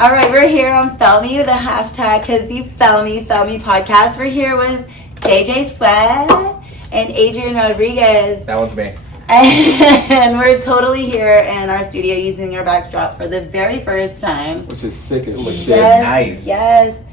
All right, we're here on Phel Me with the hashtag Cause You Phel Me podcast. We're here with JJ Sweat and Adrian Rodriguez. That one's me. And we're totally here in our studio using our backdrop for the very first time. Which is sick as shit. Yes, Nice. Yes.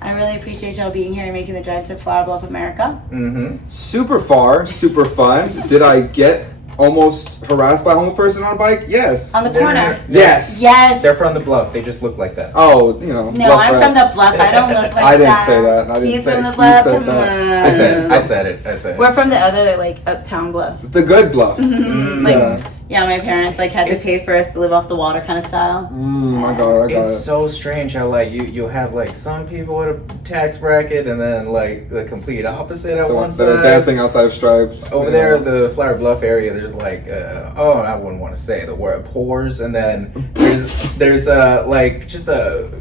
I really appreciate y'all being here and making the drive to Flower Bluff, America. Mm-hmm. Super far, super fun. Did I get almost harassed by a homeless person on a bike? Yes. On the corner. Yes. Yes. They're from the Bluff. They just look like that. Oh, you know. No, Bluff I'm from the rats. Bluff. I don't look like that. I didn't say that. I didn't He's say from the he Bluff. said Come that. on. I said it. We're from the other, like, uptown Bluff. The good Bluff. Like, yeah, my parents, like, had to pay for us to live off the water kind of style. I got it. It's so strange how, like, you'll have, like, some people with a tax bracket and then, like, the complete opposite at one side. That are dancing outside of Stripes. Over there, the Flower Bluff area, there's, like, I wouldn't want to say the word poors, and then there's like, just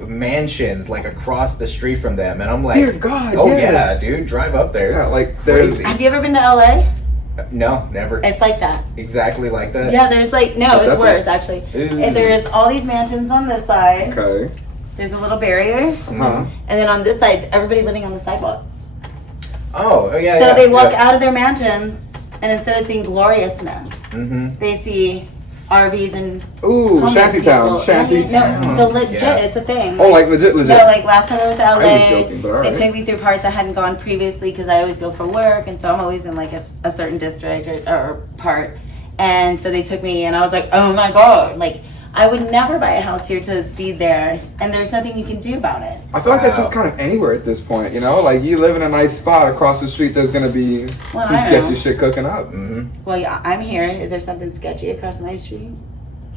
mansions, like, across the street from them, and I'm like, Dear God, oh, yes. yeah, dude, drive up there. Yeah, It's like, there's... crazy. Have you ever been to LA? No, never. It's like that. Exactly like that? Yeah, there's like, no, It's it's epic. worse, actually. And there's all these mansions on this side. Okay. There's a little barrier. Uh-huh. And then on this side, everybody living on the sidewalk. Oh, yeah, So yeah. they walk out of their mansions, and instead of seeing gloriousness, Mm-hmm. they see RVs and Ooh, homeless Shantytown. people. Shantytown. No, the legit, Yeah. it's a thing. Oh, like legit. No, like last time I was to LA, I was joking, but alright. they took me through parts I hadn't gone previously because I always go for work, and so I'm always in like a certain district or part. And so they took me, and I was like, oh my God, like I would never buy a house here to be there, and there's nothing you can do about it. I feel like that's Wow. just kind of anywhere at this point, you know? Like, you live in a nice spot across the street, there's going to be Well, some I sketchy know. shit cooking up. Mm-hmm. Well, yeah, I'm here. Is there something sketchy across my street?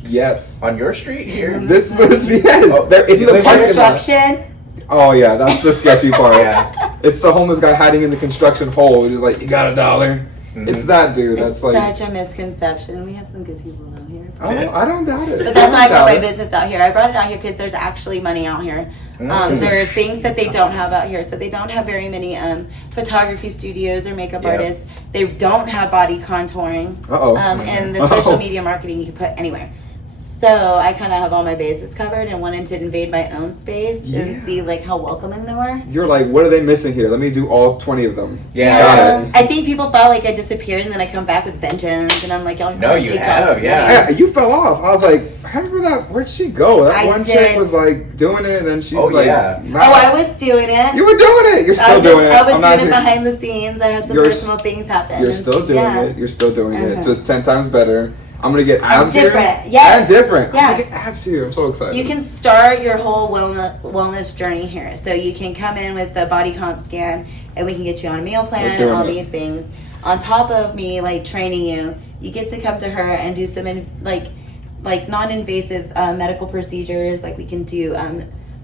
Yes. On your street here? This yes. Oh, They're in you the live here? parking lot. Construction. Oh, yeah, that's the sketchy part. Yeah. It's the homeless guy hiding in the construction hole. He's like, you got $1. Mhm. It's that dude. It's That's like, such a misconception. We have some good people out here. oh, I don't doubt it. But that's why I don't brought my doubt it. business out here. I brought it out here because there's actually money out here. There's things that they don't have out here. So they don't have very many photography studios or makeup Yeah. artists. They don't have body contouring. Uh-oh. And the social media marketing you can put anywhere. So I kind of have all my bases covered and wanted to invade my own space Yeah. and see like how welcoming they were. You're like, what are they missing here? Let me do all 20 of them. Yeah. Got it. I think people thought like I disappeared and then I come back with vengeance and I'm like, y'all No, wanna you take have, off. yeah. You fell off. I was like, I remember that. Where'd she go? That I one did. chick was like doing it, and then she's Oh, like, yeah. nah. Oh, I was doing it. You were doing it. You're still doing it. I was I'm doing it not- behind the scenes. I had some You're personal things happen. You're and- still doing yeah. it. You're still doing it. Uh-huh. Just 10 times better. I'm gonna get I'm abs here. different. Yes. I'm different. I'm Yes. gonna get abs here. I'm so excited. You can start your whole wellness journey here. So you can come in with a body comp scan, and we can get you on a meal We're plan, doing all it. these things. On top of me, like training you, you get to come to her and do some like non-invasive medical procedures. Like we can do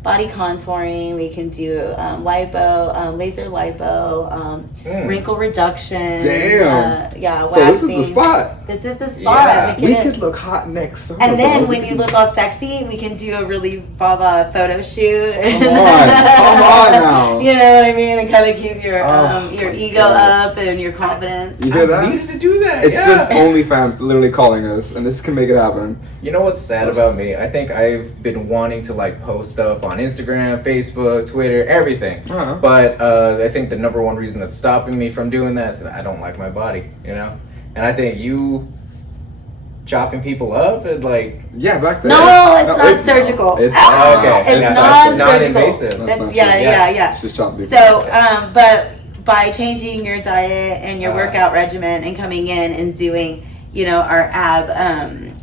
body contouring, we can do lipo, laser lipo, wrinkle reduction. Damn. Yeah, so waxing. this is the spot. This is the spot. Yeah. We can- could look hot next summer. And then bro. when you look all sexy, we can do a really baba photo shoot. Come on now. You know what I mean? And kind of keep your Oh, your my ego God. up and your confidence. You hear I that? needed to do that. It's yeah. just OnlyFans literally calling us, and this can make it happen. You know what's sad about me? I think I've been wanting to like post stuff on Instagram, Facebook, Twitter, everything. Uh-huh. But I think the number one reason that's stopping me from doing that is that I don't like my body, you know? And I think you chopping people up and like... Yeah, back there. No, it's not surgical. It's Okay. It's Yeah, non-surgical. non-invasive. That's That's- not yeah, true. yeah, Yes. yeah. It's just chopping people. So, but by changing your diet and your Uh-huh. workout regimen and coming in and doing, you know, our ab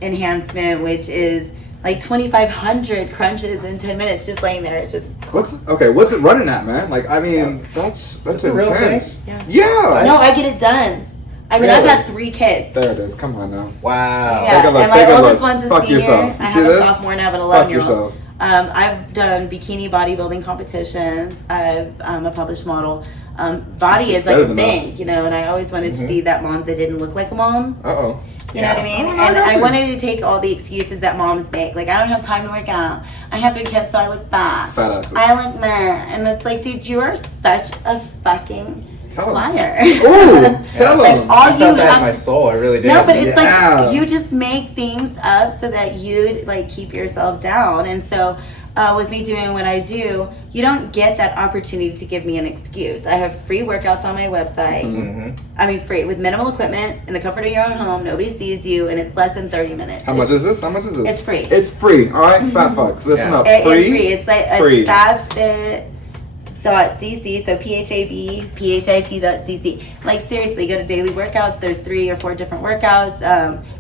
enhancement, which is like 2,500 crunches in 10 minutes, just laying there. It's just What's it running at, man? Like, I mean, that's It's a real intense. thing? Yeah. no, I get it done. I mean, I've Really? had 3 kids. There it is. Come on now. Wow. Yeah, Take a look, and my take a oldest look. one's a Fuck senior. yourself. You I see have this? a sophomore and I have an Fuck 11-year-old. yourself. I've done bikini bodybuilding competitions. I'm a published model. Body She's is like better a than thing, us. you know, and I always wanted to be that mom that didn't look like a mom. Uh-oh. You know what I mean? Oh, I And got I you. wanted to take all the excuses that moms make. Like, I don't have time to work out. I have 3 kids, so I look fat. Fat asses. I look meh. And it's like, dude, you are such a fucking Tell him. liar. Ooh, tell Like, him. all I you felt that in have my to- soul. I really did. No, but it's Yeah. like you just make things up so that you like keep yourself down. And so with me doing what I do, you don't get that opportunity to give me an excuse. I have free workouts on my website. Mhm. I mean, free with minimal equipment in the comfort of your own home. Nobody sees you, and it's less than 30 minutes. How much is this? How much is this? It's free. It's free. All right, fat fucks. Listen Yeah. up. It Free. is free. It's like Free. it's FabFit.cc, so PHABPHIT.cc. Like seriously, go to daily workouts. There's 3 or 4 different workouts.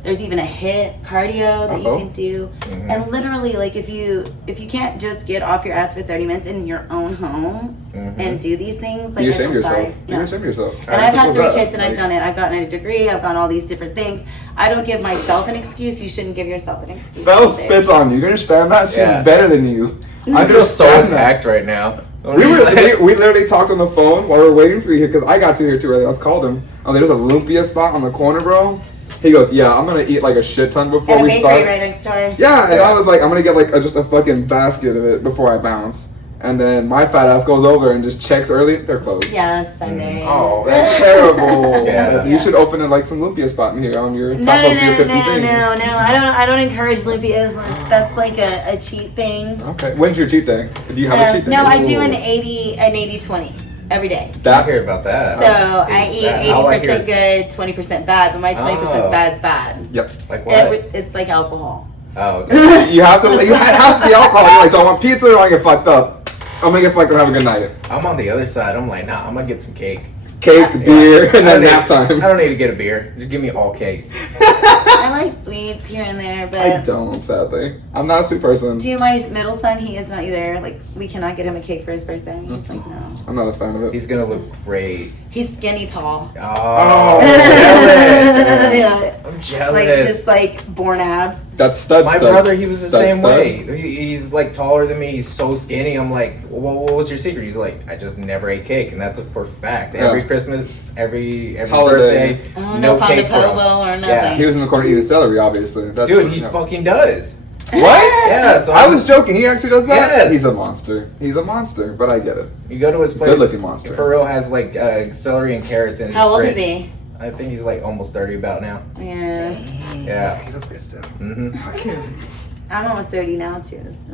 There's even a HIIT cardio that Uh-oh. you can do. Mhm. And literally, like if you can't just get off your ass for 30 minutes in your own home Mhm. and do these things, like You I ashamed feel yourself. sorry. You Yeah. ashamed yourself. And I've had Simple 3 as that. kids and I've done it. I've gotten a degree. I've gotten all these different things. I don't give myself an excuse. You shouldn't give yourself an excuse. Phel either. spits on you. You understand that? She's Yeah. better than you. I feel so understand that. attacked right now. We literally talked on the phone while we were waiting for you here because I got to here too early. I was called him. I was like, there's a lumpia spot on the corner, bro. He goes, yeah, I'm gonna eat like a shit ton before And a we bakery start. right next door. Yeah, and Yeah. I was like, I'm gonna get like just a fucking basket of it before I bounce. And then my fat ass goes over and just checks early. They're closed. Yeah, it's Sunday. Oh, that's terrible. Yeah. You should open it like some lumpia spot in here on your No, top no, of your no, 50 no, things. no, no. I don't encourage lumpias. That's like a cheat thing. Okay. When's your cheat day? Do you have a cheat day? No, I do an Ooh. 80-20 every day. I That hear about that. So I Is eat that- all I hear 80% is- good, 20% bad, but my 20% Oh. bad's bad. Yep. Like what? It's like alcohol. Oh, okay. You have to. It has to be alcohol. You're like, do I want pizza or do I want to get fucked up? I'm gonna get fucked up and have a good night. I'm on the other side. I'm like, nah, I'm gonna get some cake. Cake, Yeah. beer, and I then don't nap need- time. I don't need to get a beer. Just give me all cake. I like sweets here and there, I but don't, sadly. I'm not a sweet person. do my middle son, he is not either. Like, we cannot get him a cake for his birthday. He's like, no. I'm not a fan of it. He's gonna look great. He's skinny tall. Oh, jealous. Yeah. I'm jealous. Like, just like born abs. That's stud My stud. brother, he was the Stud same stud. way. He's like taller than me. He's so skinny. I'm like, what was your secret? He's like, I just never ate cake, and that's a for fact. Yeah. Every Christmas, every Holiday. birthday, Oh, no no cake for him. pogo or nothing. Yeah. He was in the corner eating celery, obviously. That's Dude, what- he yeah. fucking does. What? Yeah, so I was joking. He actually does that? Yes. He's a monster. He's a monster, but I get it. You go to his place. Good-looking monster. For real, has like celery and carrots in his How old fridge. is he? I think he's like almost 30 about now. Yeah. Yeah. He looks good still. Mm-hmm. I'm almost 30 now, too. So.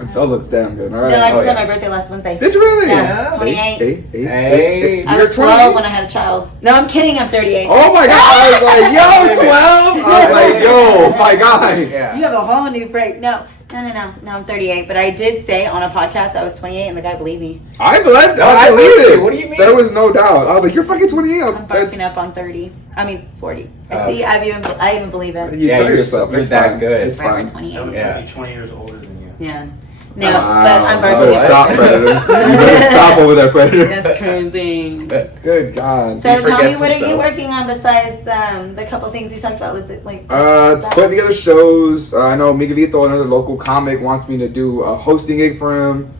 And Phil looks damn good. All right. No, I Oh, just yeah. had my birthday last Wednesday. Did you really? Yeah, 28. Hey. I You're was 12 28? when I had a child. No, I'm kidding. I'm 38. Oh my god! I was like, yo, 12! I was like, yo, my guy. Yeah. You have a whole new break. No, I'm 38. But I did say on a podcast I was 28, and the guy believed me. I believed No, I I believed believe it. you. What do you mean? There was no doubt. I was like, you're fucking 28. I was, I'm barking that's- up on 30. I mean 40. Oh. See, I even believe it. You Yeah, tell you're yourself. so- you're it's that fine. good. It's Right, we're fine. 28. That would Yeah. be 20 years older than you. Yeah. No, Wow. but I'm You barking better up. stop, Predator. You better stop over there, Predator. That's crazy. Good God. So He tell me, forgets what are you himself. working on besides the couple things we talked about? Is it like? It's putting together shows. I know Miguelito, another local comic, wants me to do a hosting gig for him,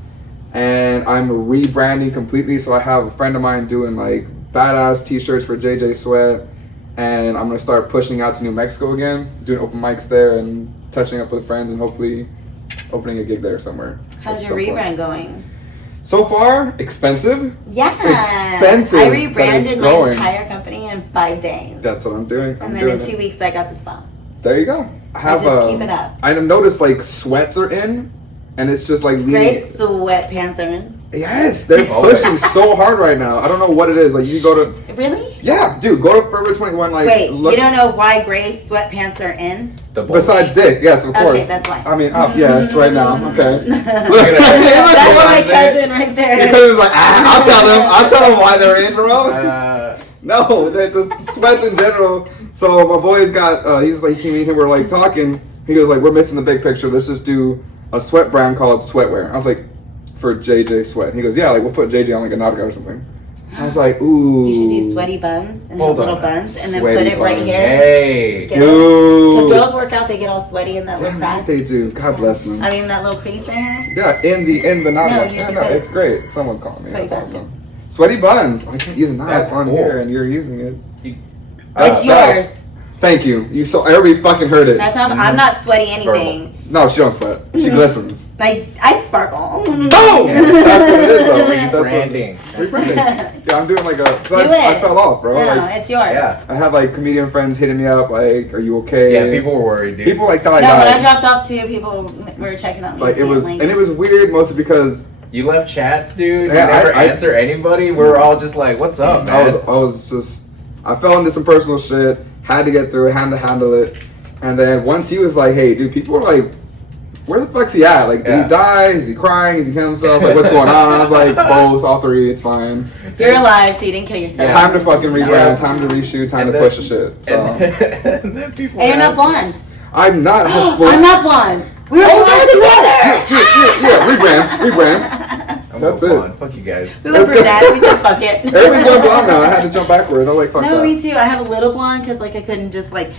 and I'm rebranding completely. So I have a friend of mine doing like badass T-shirts for JJ Sweat, and I'm gonna start pushing out to New Mexico again, doing open mics there and touching up with friends, and hopefully opening a gig there somewhere. How's at your some point. rebrand going? So far, expensive. Yeah, Expensive, I but rebranded it's my growing. entire company in 5 days, That's what I'm doing. I'm and then doing in it. 2 weeks I got the spot. There you go. I have just keep it up. I noticed like sweats are in, and it's just like leading. Gray sweatpants are in. Yes, they're Oh, pushing so hard right now. I don't know what it is. Like you go to, Really? yeah, dude, go to Forever 21. Like, Wait, look, you don't know why gray sweatpants are in? The bull. besides dick, yes, of Okay, course. that's why. I mean, yes, right now. Okay. Look, That's look, my look, cousin right Your there. cousin's like, I'll tell him. I'll tell him why they're in, bro. Uh, No, they're just sweats in general. So my boy's got, he's like, he came in here, we're like talking. He goes like, we're missing the big picture. Let's just do a sweat brand called Sweatwear. I was like, for JJ Sweat. He goes, yeah, like we'll put JJ on like a Nautica or something. I was like, ooh. You should do sweaty buns and have Hold little on. buns and then Sweaty put it right buns. here. hey. Get Because Dude. girls work out, they get all sweaty in that little Damn crack. right they do. God bless them. I mean, that little crease right here. Yeah, in the No, Nautica. you Yeah, should no, put it- it's great. Someone's calling me. Sweaty That's buns. awesome. Sweaty buns. I can't use it now. That's It's on cool. here and you're using it. It's that's- yours. Thank you. You so everybody fucking heard it. That's not. I'm not sweaty anything. No, she don't sweat. She glistens. I sparkle. Boom! That's what it is though. That's what Rebranding. Rebranding. Yeah, I'm doing like a. Do I it. fell off, bro. No, Like, it's yours. Yeah. I had like comedian friends hitting me up, like, "Are you okay?" Yeah, people were worried, dude. People like thought I No, when I died. dropped off too, people were checking on me. Like it too, was, like- and it was weird, mostly because You left chats, dude. You Yeah, never I- answer anybody. We were all just like, "What's up, man?" I fell into some personal shit. Had to get through it. Had to handle it. And then once he was like, "Hey, dude," people were like, "Where the fuck's he at? Like, did Yeah. he die? Is he crying? Is he killing himself? Like, what's going on?" I was like, "Both, all three. It's fine. You're alive, so you didn't kill yourself. Yeah. Time to fucking rebrand. Yeah. Time to reshoot. Time And to then- push the shit." So And then people And you're not asked- blonde. I'm not. I'm not blonde. We were Oh, blonde that's together. Yeah, rebrand. I'm That's going it. blonde. Fuck you guys. We went Let's for go. that. We said fuck it. Everybody's going blonde now. I had to jump backwards. I'm like, fuck No, that. me too. I have a little blonde because like I couldn't just like.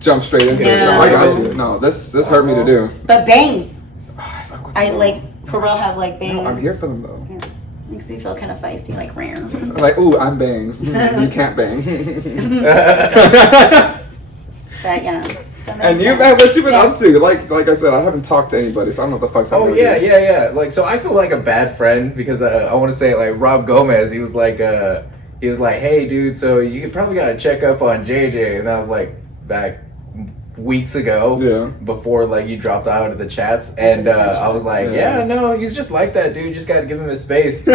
Jump straight into it. No. No, I got you. No, this hurt me to do. But bangs. I fuck with I them. like for real have like bangs. No, I'm here for them though. Makes me feel kind of feisty, like rare. I'm like, ooh, I'm bangs. You can't bang. But yeah. And you, man, what you been up to? Like I said, I haven't talked to anybody, so I don't know what the fuck's happening. Oh with yeah, you. yeah. Like, so I feel like a bad friend because I want to say like Rob Gomez. He was like, hey, dude. So you probably got to check up on JJ, and that was like back weeks ago. Yeah. Before like you dropped out of the chats, and I was like, Yeah. yeah, no, he's just like that, dude. You just got to give him his space.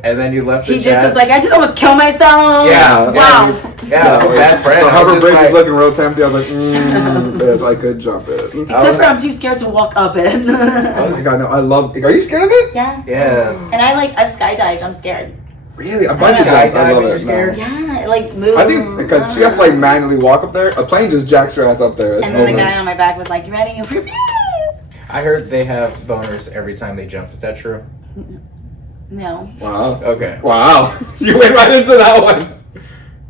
And then you left the He chat. just was like, I just almost killed myself. Yeah. Wow. yeah, a bad friend. The I hover was bridge just was like, looking real tempting. I was like, if I could jump it. Except for I'm too scared to walk up it. Oh my god, no, I love. Are you scared of it? Yeah. yes. And I've skydived. I'm scared. Really? A You bungee jump. I skydiving, love you're it. scared? No. Yeah, it like move. I think because she has to like manually walk up there. A plane just jacks your ass up there. It's And then the over. guy on my back was like, "You ready?" I heard they have boners every time they jump. Is that true? No. Wow. Okay. Wow. You went right into that one.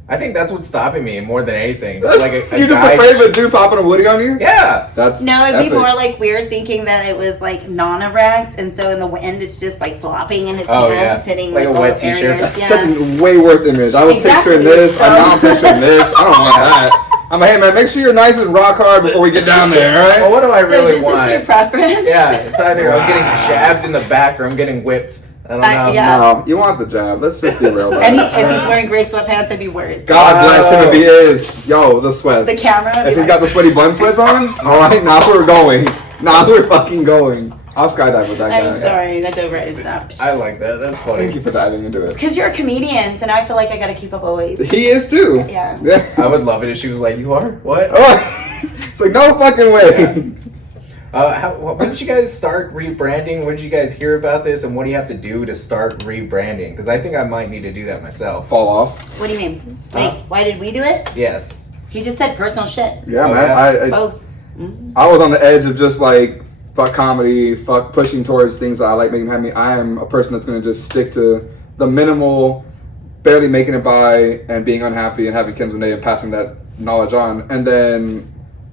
I think that's what's stopping me more than anything. It's like a You're just guy- afraid of a dude popping a woody on you? Yeah. That's No, it'd be epic. more like weird thinking that it was like non-erect, and so in the end it's just like flopping in his Oh, hands, yeah. hitting Like like a wet little t-shirt. areas. That's Yeah. such a way worse image. I was Exactly. picturing this. So- Now I'm picturing this. I don't want that. I'm like, hey man, make sure you're nice and rock hard before we get down there, Well, alright? what do I So really just it's your want? preference. Yeah, it's either I'm getting jabbed in the back or I'm getting whipped. I don't know. Yeah. No, you want the jab. Let's just be real about And it. if he's wearing gray sweatpants, that'd be worse. God bless him if he is. Yo, the sweats. The camera. would If be he's got the sweaty bun sweats on, alright, now we're going. Now we're fucking going. I'll skydive with that guy. I'm sorry, that's overrated stuff. I like that. That's funny. Thank you for diving into it. Because you're a comedian, and I feel like I gotta keep up always. He is too. Yeah. I would love it if she was like, "You are what?" Oh, it's like, no fucking way. When did you guys start rebranding? When did you guys hear about this? And what do you have to do to start rebranding? Because I think I might need to do that myself. Fall off. What do you mean? Like, why did we do it? Yes. He just said personal shit. Yeah, Oh, man. yeah? Both. I was on the edge of just like, fuck comedy, fuck pushing towards things that I like making happy. I am a person that's going to just stick to the minimal, barely making it by and being unhappy and having kids one day and passing that knowledge on. And then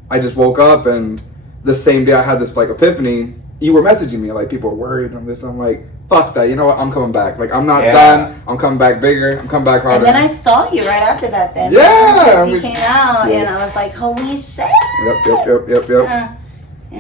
I just woke up and the same day I had this like epiphany, you were messaging me like people were worried on this. I'm like, fuck that. You know what? I'm coming back. Like I'm not Yeah. done. I'm coming back bigger. I'm coming back harder. And then I saw you right after that then. Yeah, Because you came out, and yes. I was like, holy shit. Yep. Yeah.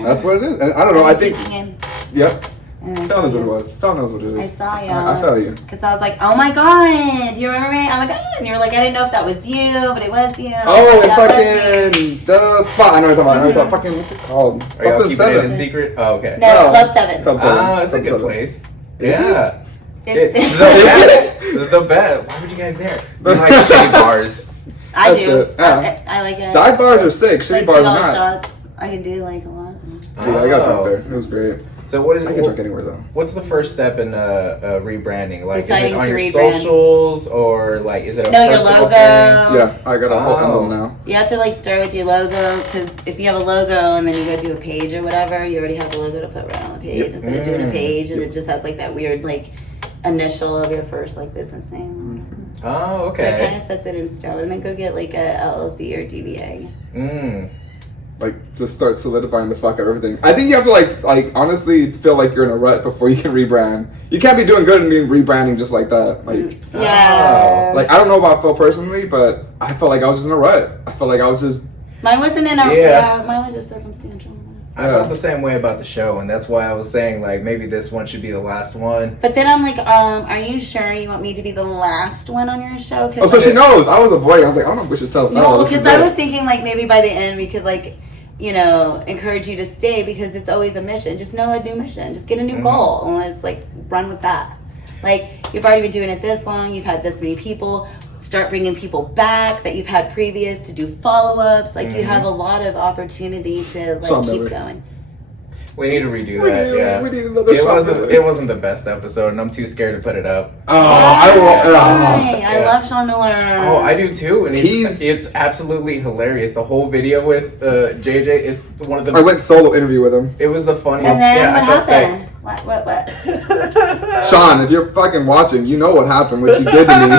That's what it is. And I don't know. I think. Thinking, Yep. and I Phel knows saw what it you. was. Phel knows what it is. I saw you. I felt you. Because I was like, oh my god, do you remember me? Oh my god. And you were like, I didn't know if that was you, but it was you. And I Oh, was and like, "That was me." fucking the spot. I know what you're talking about. I know what you're talking about. Fucking, what's it called? Are y'all Something keeping it a 7. secret? Oh, okay. No, No. Club 7. Club 7. Ah, it's a Club good 7. place. Is Yeah. It- The best. The best. Why would you guys there? You like shitty bars. I That's do. it, yeah. I like it. Dive bars are sick. Shitty Like bars $2 are not. shots. I can do like a lot. Yeah, I got drunk Oh. there. It was great. So what is I can drink anywhere though. what's the first step in rebranding? Like, Deciding is it on to your rebrand. socials or like is it a No, your personal logo. thing? Yeah, I got a whole Oh. emblem now. You have to like start with your logo because if you have a logo and then you go do a page or whatever, you already have the logo to put right on the page Yep. instead of doing a page and Yep. it just has like that weird like initial of your first like business name. Oh, So it kind okay. of sets it in stone and then go get like a LLC or DBA. Mm. Like just start solidifying the fuck out of everything. I think you have to like honestly feel like you're in a rut before you can rebrand. You can't be doing good and be rebranding just like that. Like Yeah. like I don't know about Phil personally, but I felt like I was just in a rut. I felt like I was just Mine wasn't in a Yeah. mine was just circumstantial. I felt the same way about the show, and that's why I was saying like maybe this one should be the last one. But then I'm like, are you sure you want me to be the last one on your show? Oh, so she knows. I was avoiding. I was like, I don't know if we should tell Phel. No, because I was thinking like maybe by the end we could like, you know, encourage you to stay because it's always a mission. Just know a new mission. Just get a new goal and let's like run with that. Like you've already been doing it this long. You've had this many people. Start bringing people back that you've had previous to do follow-ups. Like you have a lot of opportunity to like keep going. We need to redo that. We need another It wasn't the best episode, and I'm too scared to put it up. I love Sean Miller. Oh, I do too, and it's absolutely hilarious. The whole video with JJ, it's one of the. I went solo interview with him. It was the funniest. And then what happened? What? Sean, if you're fucking watching, you know what happened, what you did to me.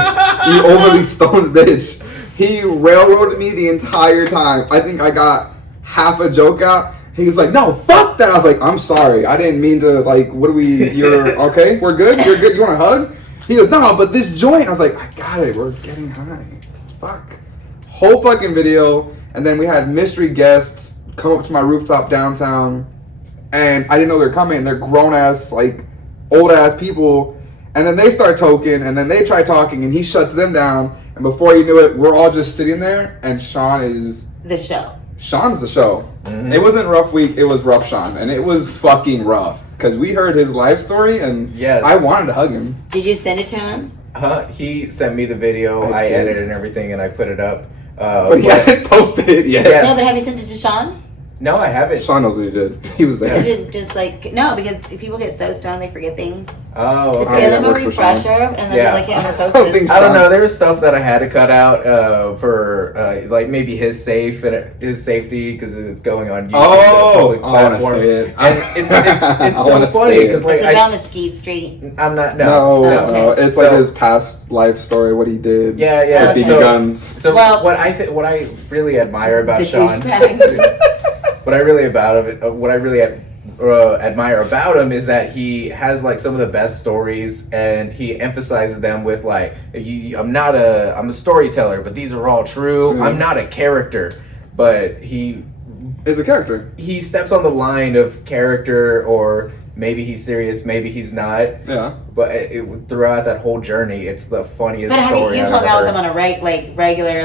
You overly stoned bitch. He railroaded me the entire time. I think I got half a joke out. He was like, no, fuck that. I was like, I'm sorry. I didn't mean to, like, you're okay? We're good? You're good? You want a hug? He goes, no, but this joint. I was like, I got it. We're getting high. Fuck. Whole fucking video. And then we had mystery guests come up to my rooftop downtown. And I didn't know they were coming. They're grown-ass, like, old-ass people. And then they start talking. And then they try talking. And he shuts them down. And before you knew it, we're all just sitting there. And Sean is... the show. Sean's the show. It wasn't rough week, it was rough Sean. And it was fucking rough. Because we heard his life story and I wanted to hug him. Did you send it to him? He sent me the video, I edited and everything, and I put it up. But he hasn't posted it yet. Yes. No, but have you sent it to Sean? No, I haven't. Sean knows what he did. He was there. You should just like, no, because people get so stoned they forget things. Oh, Just okay. give them a refresher and then be like, yeah, I'm gonna post this. I don't know. There was stuff that I had to cut out for like maybe his safety because it's going on YouTube. I want to say it. And it's so funny because like it's about Mesquite Street. I'm not. No. It's like his past life story, what he did. Yeah. BB guns. So what I really admire about Sean. What I really admire about him is that he has like some of the best stories, and he emphasizes them with like, I'm a storyteller, but these are all true. I'm not a character, but he is a character. He steps on the line of character, or maybe he's serious, maybe he's not. Yeah. But throughout that whole journey, it's the funniest story. But have you hung out with him on a regular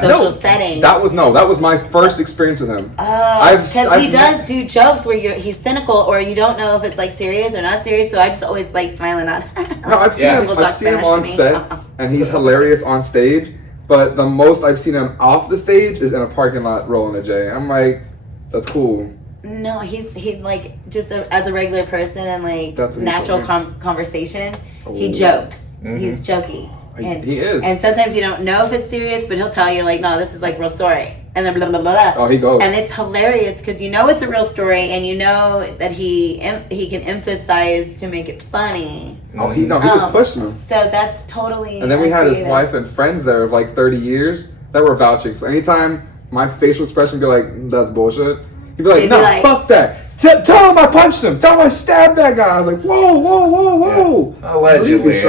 social setting? That was my first experience with him. Because he does do jokes where he's cynical, or you don't know if it's like serious or not serious. So I just always like smiling on. No, I've seen him on set, and he's hilarious on stage. But the most I've seen him off the stage is in a parking lot rolling a J. I'm like, that's cool. No, he's like just as a regular person and like natural conversation. He jokes. He's jokey. He is. And sometimes you don't know if it's serious, but he'll tell you like, no, this is like real story, and then blah blah blah blah. Oh, he goes. And it's hilarious because you know it's a real story, and you know that he can emphasize to make it funny. Oh, he was pushing him. So that's totally. And then we had his wife and friends there of like 30 years that were vouching. So anytime my facial expression would be like, that's bullshit. He'd be like, no, fuck that. Tell him I punched him. Tell him I stabbed that guy. I was like, whoa. Yeah. Allegedly.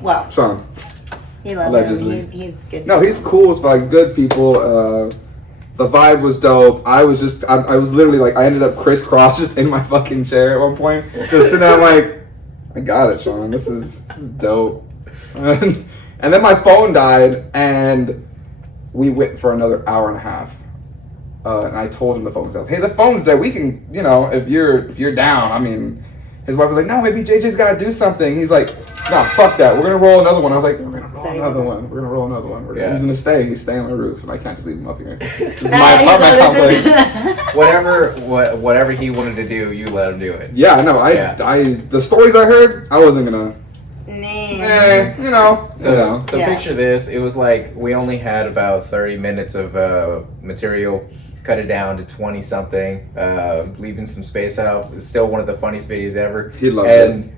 Well, Sean. He loves him. He's good. No, he's cool. It's like good people. The vibe was dope. I was literally like, I ended up crisscross just in my fucking chair at one point. Just sitting there, I'm like, I got it, Sean. This is dope. And then my phone died, and we went for another hour and a half. And I told him the phone was out. Hey, the phone's there. We can, if you're down. I mean, his wife was like, no, maybe JJ's got to do something. He's like, nah, fuck that. We're going to roll another one. I was like, we're going to roll another one. He's going to stay. He's staying on the roof, and I can't just leave him up here. This is my apartment complex. Whatever he wanted to do, you let him do it. Yeah, no, the stories I heard, I wasn't going to. So picture this. It was like we only had about 30 minutes of material. Cut it down to 20 something, leaving some space out. It's still one of the funniest videos ever. He loved it. And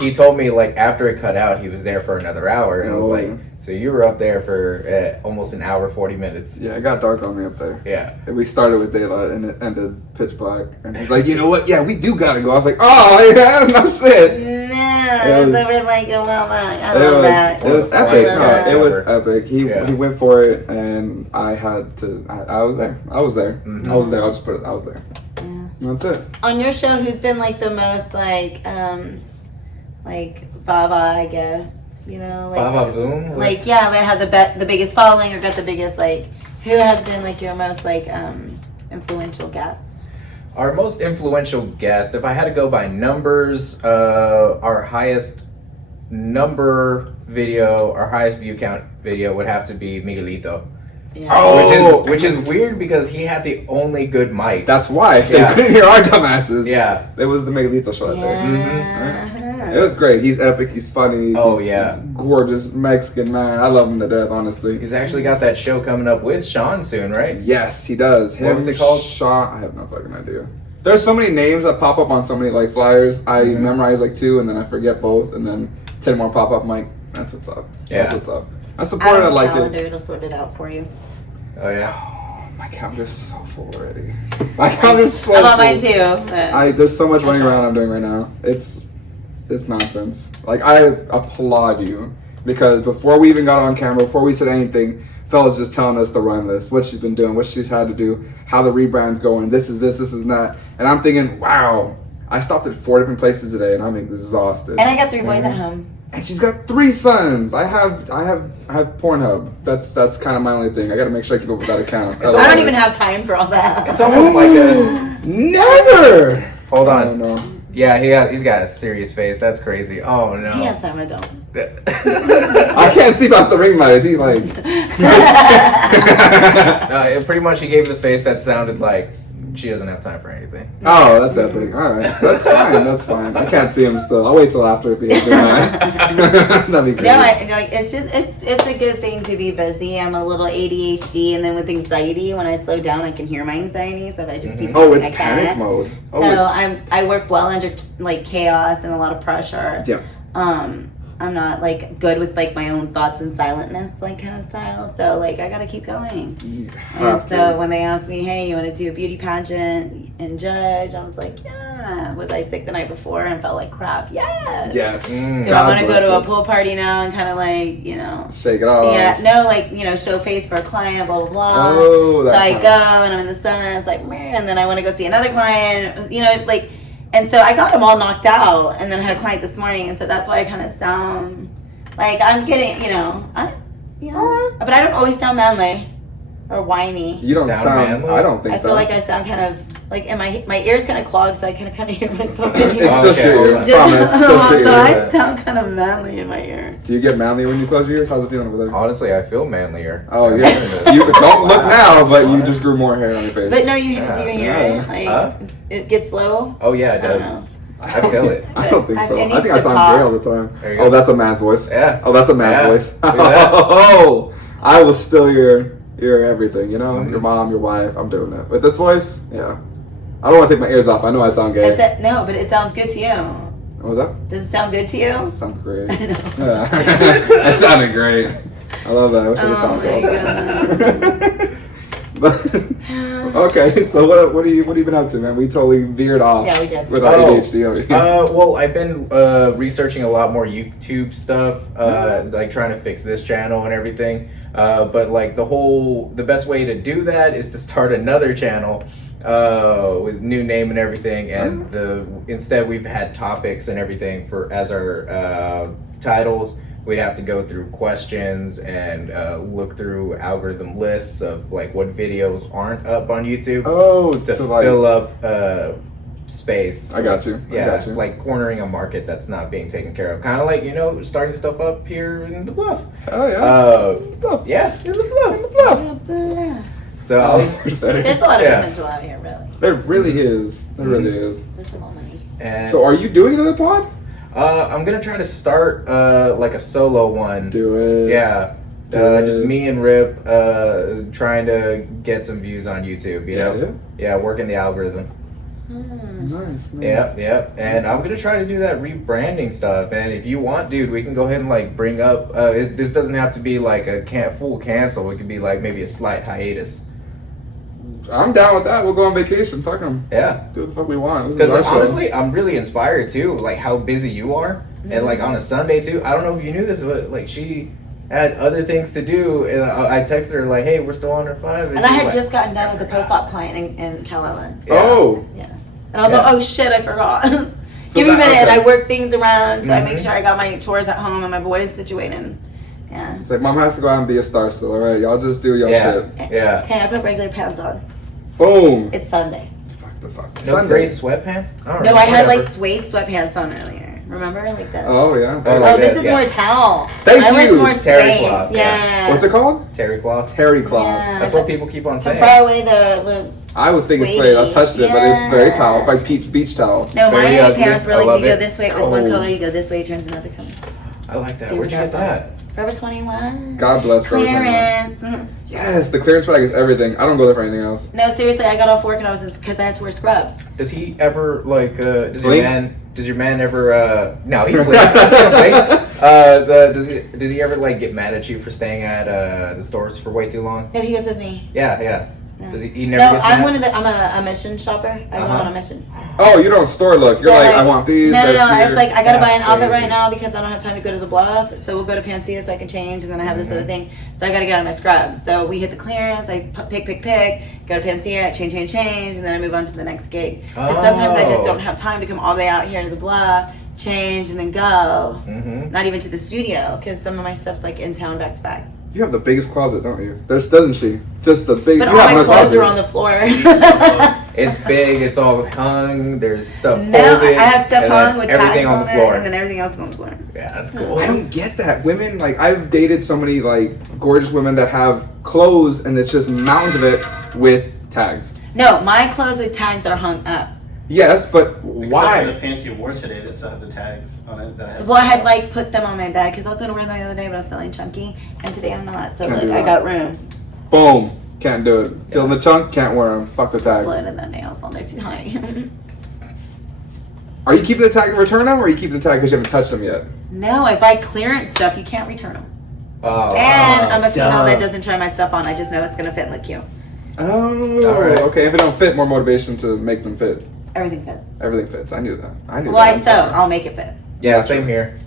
he told me like after it cut out, he was there for another hour, and I was like, so you were up there for almost an hour, 40 minutes. Yeah, it got dark on me up there. Yeah. And we started with daylight and it ended pitch black. And he's like, you know what? Yeah, we do gotta go. I was like, oh yeah, no shit. No, Yeah, It it was was- over like a while back. I love that. It was One of the epic. funniest No, things it was ever. epic. He went for it, and I had to. I was there. I was there. Mhm. I was there. I'll just put it. I was there. Yeah. That's it. On your show, who's been like the most like Baba, I guess, you know, like Baba Boom? like yeah, that had the biggest following or got the biggest like. Who has been like your most like influential guest? Our most influential guest, if I had to go by numbers, our highest number video, our highest view count video would have to be Miguelito. Yeah. Oh! Which is weird because he had the only good mic. That's why they Yeah. couldn't hear our dumbasses. Yeah. It was the Miguelito show right there. Yeah. It was great. He's epic. He's funny. Oh, he's, yeah. he's gorgeous Mexican man. I love him to death. Honestly. He's actually got that show coming up with Sean soon, right? Yes, he does. What was it called? Sean. I have no fucking idea. There's so many names that pop up on so many like flyers. I Mhm. memorize like 2, and then I forget both, and then 10 more pop up. I'm like, that's what's up. Yeah. That's what's up. I support it. I like calendar, it. It'll sort it out for you. Oh, yeah. Oh, my calendar's so full already. My calendar's so I'm full. on mine too. But There's so much running Gotcha. around I'm doing right now. It's nonsense. Like, I applaud you because before we even got on camera, before we said anything, Phel just telling us the run list, what she's been doing, what she's had to do, how the rebrand's going. This is this is that, and I'm thinking, wow. I stopped at 4 different places today, and I'm exhausted. and I got 3 boys at home. And she's got 3 sons. I have Pornhub. That's kind of my only thing. I got to make sure I keep up with that account. It's I don't almost- even have time for all that. It's almost like a. Never. Hold I on. don't know. Yeah, he's got a serious face. That's crazy. Oh, no. He has time, I don't. I can't see past the ring lights. He's like, Pretty much he gave the face that sounded like she doesn't have time for anything. oh, that's epic. All right, that's fine. That's fine. I can't see him still. I'll wait till after if he has That'd be great. No, like it's just it's a good thing to be busy. I'm a little ADHD, and then with anxiety, when I slow down, I can hear my anxiety. So if I just keep Oh, going, it's I can't. panic mode. Oh, So I work well under like chaos and a lot of pressure. Yeah. I'm not like good with like my own thoughts and silentness like kind of style. So like I gotta keep going. You And have so to. when they asked me, hey, you want to do a beauty pageant and judge? I was like, yeah. Was I sick the night before and felt like crap? Yes. Yes. Mm. Do I want to go bless to a it. pool party now and kind of like, you know, Shake it off. yeah, no, like, you know, show face for a client, blah, blah, blah. Oh, So that I kind. go and I'm in the sun, it's like, man, and then I want to go see another client, you know, like, and so I got them all knocked out. And then I had a client this morning, and so that's why I kind of sound like I'm getting, you know, but I don't always sound manly or whiny. You don't Sound sound. manly? I don't think I feel that. like I sound kind of like, and my ears kind of clogged, so I kind of hear myself in here. It's Oh, just okay, your hold ear. on. Promise. It's just your So ear. I sound kind of manly in my ear. Do you get manly when you close your ears? How's it feeling over there? Honestly, I feel manlier. Oh yeah. You don't look now, but you just grew more hair on your face. But no, you Yeah. do you hear Yeah. it? Like Huh? it gets low. Oh, yeah, it I don't does. know. I feel it. I don't think so. It I needs think I to sound pop. gay all the time. There you Oh, go. that's a man's voice. Yeah. Oh, that's a man's Yeah. voice. Look at that. Oh, I will steal your everything. You know, Mhm. your mom, your wife. I'm doing that with this voice. Yeah. I don't want to take my ears off. I know I sound gay. No, but it sounds good to you. What was that? Does it sound good to you? Sounds great. I know. Yeah. That sounded great. I love that. I wish I could Oh sound my good. But, okay, so what have you been up to, man? We totally veered off. Yeah, we did. With our Oh, ADHD over here. Well, I've been researching a lot more YouTube stuff, like trying to fix this channel and everything. But like the best way to do that is to start another channel with new name and everything. And instead we've had topics and everything for as our titles. We'd have to go through questions and look through algorithm lists of like what videos aren't up on YouTube Oh, to to like, fill up space. I got you. Yeah, I got you. like cornering a market that's not being taken care of. Kind of like, starting stuff up here in the Bluff. Oh yeah. Bluff. Yeah, in the Bluff. Bluff. There's So I was, a lot of Yeah. potential out here, really. There really is. There really is. There's a lot of money. and So are you doing another pod? I'm gonna try to start like a solo one. Do it. Yeah. Do it. Just me and Rip trying to get some views on YouTube, you know? Yeah, working the algorithm. Nice. Yep. And I'm gonna try to do that rebranding stuff. And if you want, dude, we can go ahead and like bring up. This doesn't have to be like a full cancel. It could be like maybe a slight hiatus. I'm down with that. We'll go on vacation. Fuck them. Yeah. Do what the fuck we want. This is Because our show. honestly, I'm really inspired too, like how busy you are, and like on a Sunday too. I don't know if you knew this, but like she had other things to do, and I texted her like, "Hey, we're still on our 5." And I had she's just gotten done with the post-op client in Calellen. Yeah. Oh. Yeah. And I was Yeah. like, oh shit, I forgot. So Give me a that- minute, and okay. I work things around, so I make Mhm. sure I got my chores at home and my boys situated. Yeah. It's like mom has to go out and be a star still. All right, y'all just do your Yeah. shit. Yeah. Hey, I put regular pants on. Boom. It's Sunday. Fuck the fuck. No Sunday. gray sweatpants. I don't No, know, I had whatever. like suede sweatpants on earlier. Remember? Like that. Oh yeah. Oh, Oh, like this that, is yeah. more towel. Thank I was you. more Terry suede. cloth, Yeah. What's it called? Terry cloth. Terry cloth. Yeah. That's what people keep on From saying. far away, the I was thinking Suede-y. suede. I touched it, but it's very Yeah. towel, like beach towel. no, my Very ugly. pants were I like love you go it. this way, it was one Oh. color. You go this way, it turns another color. I like that. They Where'd you were get dark that? Forever 21. God bless Forever 21. Clearance. Yes, the clearance flag is everything. I don't go there for anything else. No, seriously, I got off work and I was in because I had to wear scrubs. Does he ever like? Does Blink? your man ever? No, he blinks. That's not a blink. Does he ever like get mad at you for staying at the stores for way too long? No, he goes with me. Yeah. No. Does he never? No, gets I'm mad? one of the. I'm a mission shopper. I go Uh-huh. on a mission. Oh, you don't store look. You're So, like, I want these. No, that's here. it's like I gotta buy an That's outfit crazy. right now because I don't have time to go to the bluff. So we'll go to Panacea so I can change, and then I have this Mhm. other thing. So I gotta get on my scrubs. So we hit the clearance. I pick, go to Panacea, change, and then I move on to the next gig. And sometimes I just Oh. don't have time to come all the way out here to the bluff, change, and then go. Mhm. Not even to the studio because some of my stuff's like in town back to back. You have the biggest closet, don't you? Doesn't she? Just the big. But you all have my no clothes closet. are on the floor. It's big. It's all hung. There's stuff No, folded. I have stuff and then hung with everything tags on the floor. it, and then everything else is on the floor. Yeah, that's cool. I don't get that. Women, like, I've dated so many, like, gorgeous women that have clothes and it's just mountains of it with tags. No, my clothes with tags are hung up. Yes, but Except for the why? pants you wore today that still have the tags on it. That I have Well, I had like put them on my bed because I was gonna wear them the other day, but I was feeling chunky, and today I'm not. So Can't look, do I that. got room. Boom. Can't do it. Fill in the chunk, can't wear them. Fuck the tag. Blood in the nails on there too high. Are you keeping the tag and return them, or are you keeping the tag because you haven't touched them yet? No, I buy clearance stuff. You can't return them. Oh. And I'm a female duh. that doesn't try my stuff on. I just know it's gonna fit and look cute. Oh, Alright. okay. If it don't fit, more motivation to make them fit. Everything fits. Everything fits. I knew that. I knew Well, I that. sew. I'll make it fit. Yeah, same here.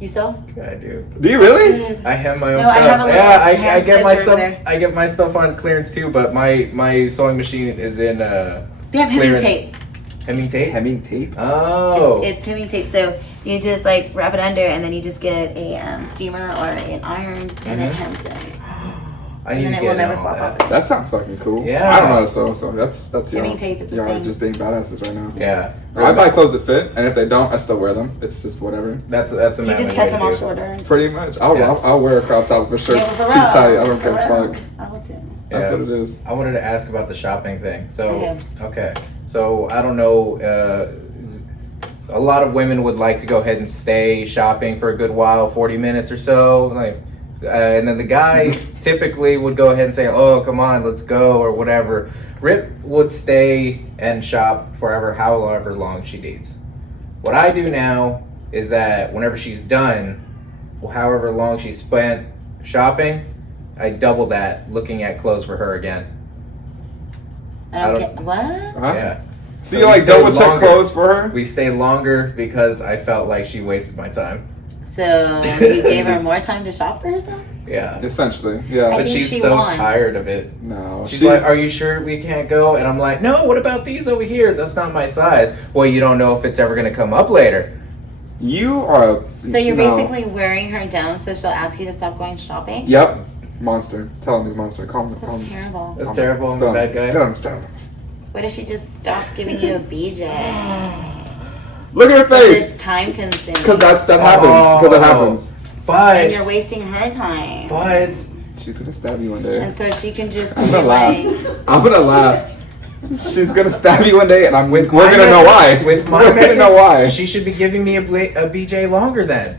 You sew? Yeah, I do. Do you really? I have my own No, I stuff. have a little Yeah, I hand get my stitcher over stuff. there. I get my stuff on clearance too, but my sewing machine is in They have hemming clearance. tape. Hemming tape. Hemming tape. Oh. It's hemming tape. So you just like wrap it under, and then you just get a steamer or an iron, and it Mhm. hems it. I need and to it will get never on flop that. off. That sounds fucking cool. Yeah. I don't know how to sew, so that's Hemming y'all. tape is a Y'all are thing. just being badasses right now. Yeah. I buy clothes that fit, and if they don't, I still wear them. It's just whatever. That's a You manly just way cut to them do off it. shorter. Pretty much. I'll Yeah. I'll wear a crop top if a shirt's Yeah, too for real. tight. I don't For give a real. fuck. I will too. That's Yeah. what it is. I wanted to ask about the shopping thing. So, Okay. So I don't know. A lot of women would like to go ahead and stay shopping for a good while, 40 minutes or so. Like, and then the guy typically would go ahead and say, "Oh, come on, let's go," or whatever. Rip would stay and shop forever, however long she needs. What I do now is that whenever she's done, however long she spent shopping, I double that looking at clothes for her again. I I don't don't- get what? Huh? Yeah. So So you we like stay double check longer. clothes for her? We stay longer because I felt like she wasted my time. So you gave her more time to shop for herself? Yeah. Essentially, yeah. I But think she's she so won. tired of it. No, She's like, "Are you sure we can't go?" And I'm like, "No, what about these over here? That's not my size." Well, you don't know if it's ever going to come up later. You are. So you're no. basically wearing her down so she'll ask you to stop going shopping? Yep. Monster. Tell me, monster. Calm me. Calm That's me. terrible. That's terrible. I'm a bad guy. Stop. What if she just stopped giving you a BJ? Look at her Because face. it's time consuming. Because that happens. Because that happens. And you're But, wasting her time. but, She's gonna stab you one day. And so she can just I'm be gonna laugh. like, I'm gonna laugh. She's gonna stab you one day, and we're my gonna know why. method- With my we're gonna method, know why. She should be giving me a BJ longer then,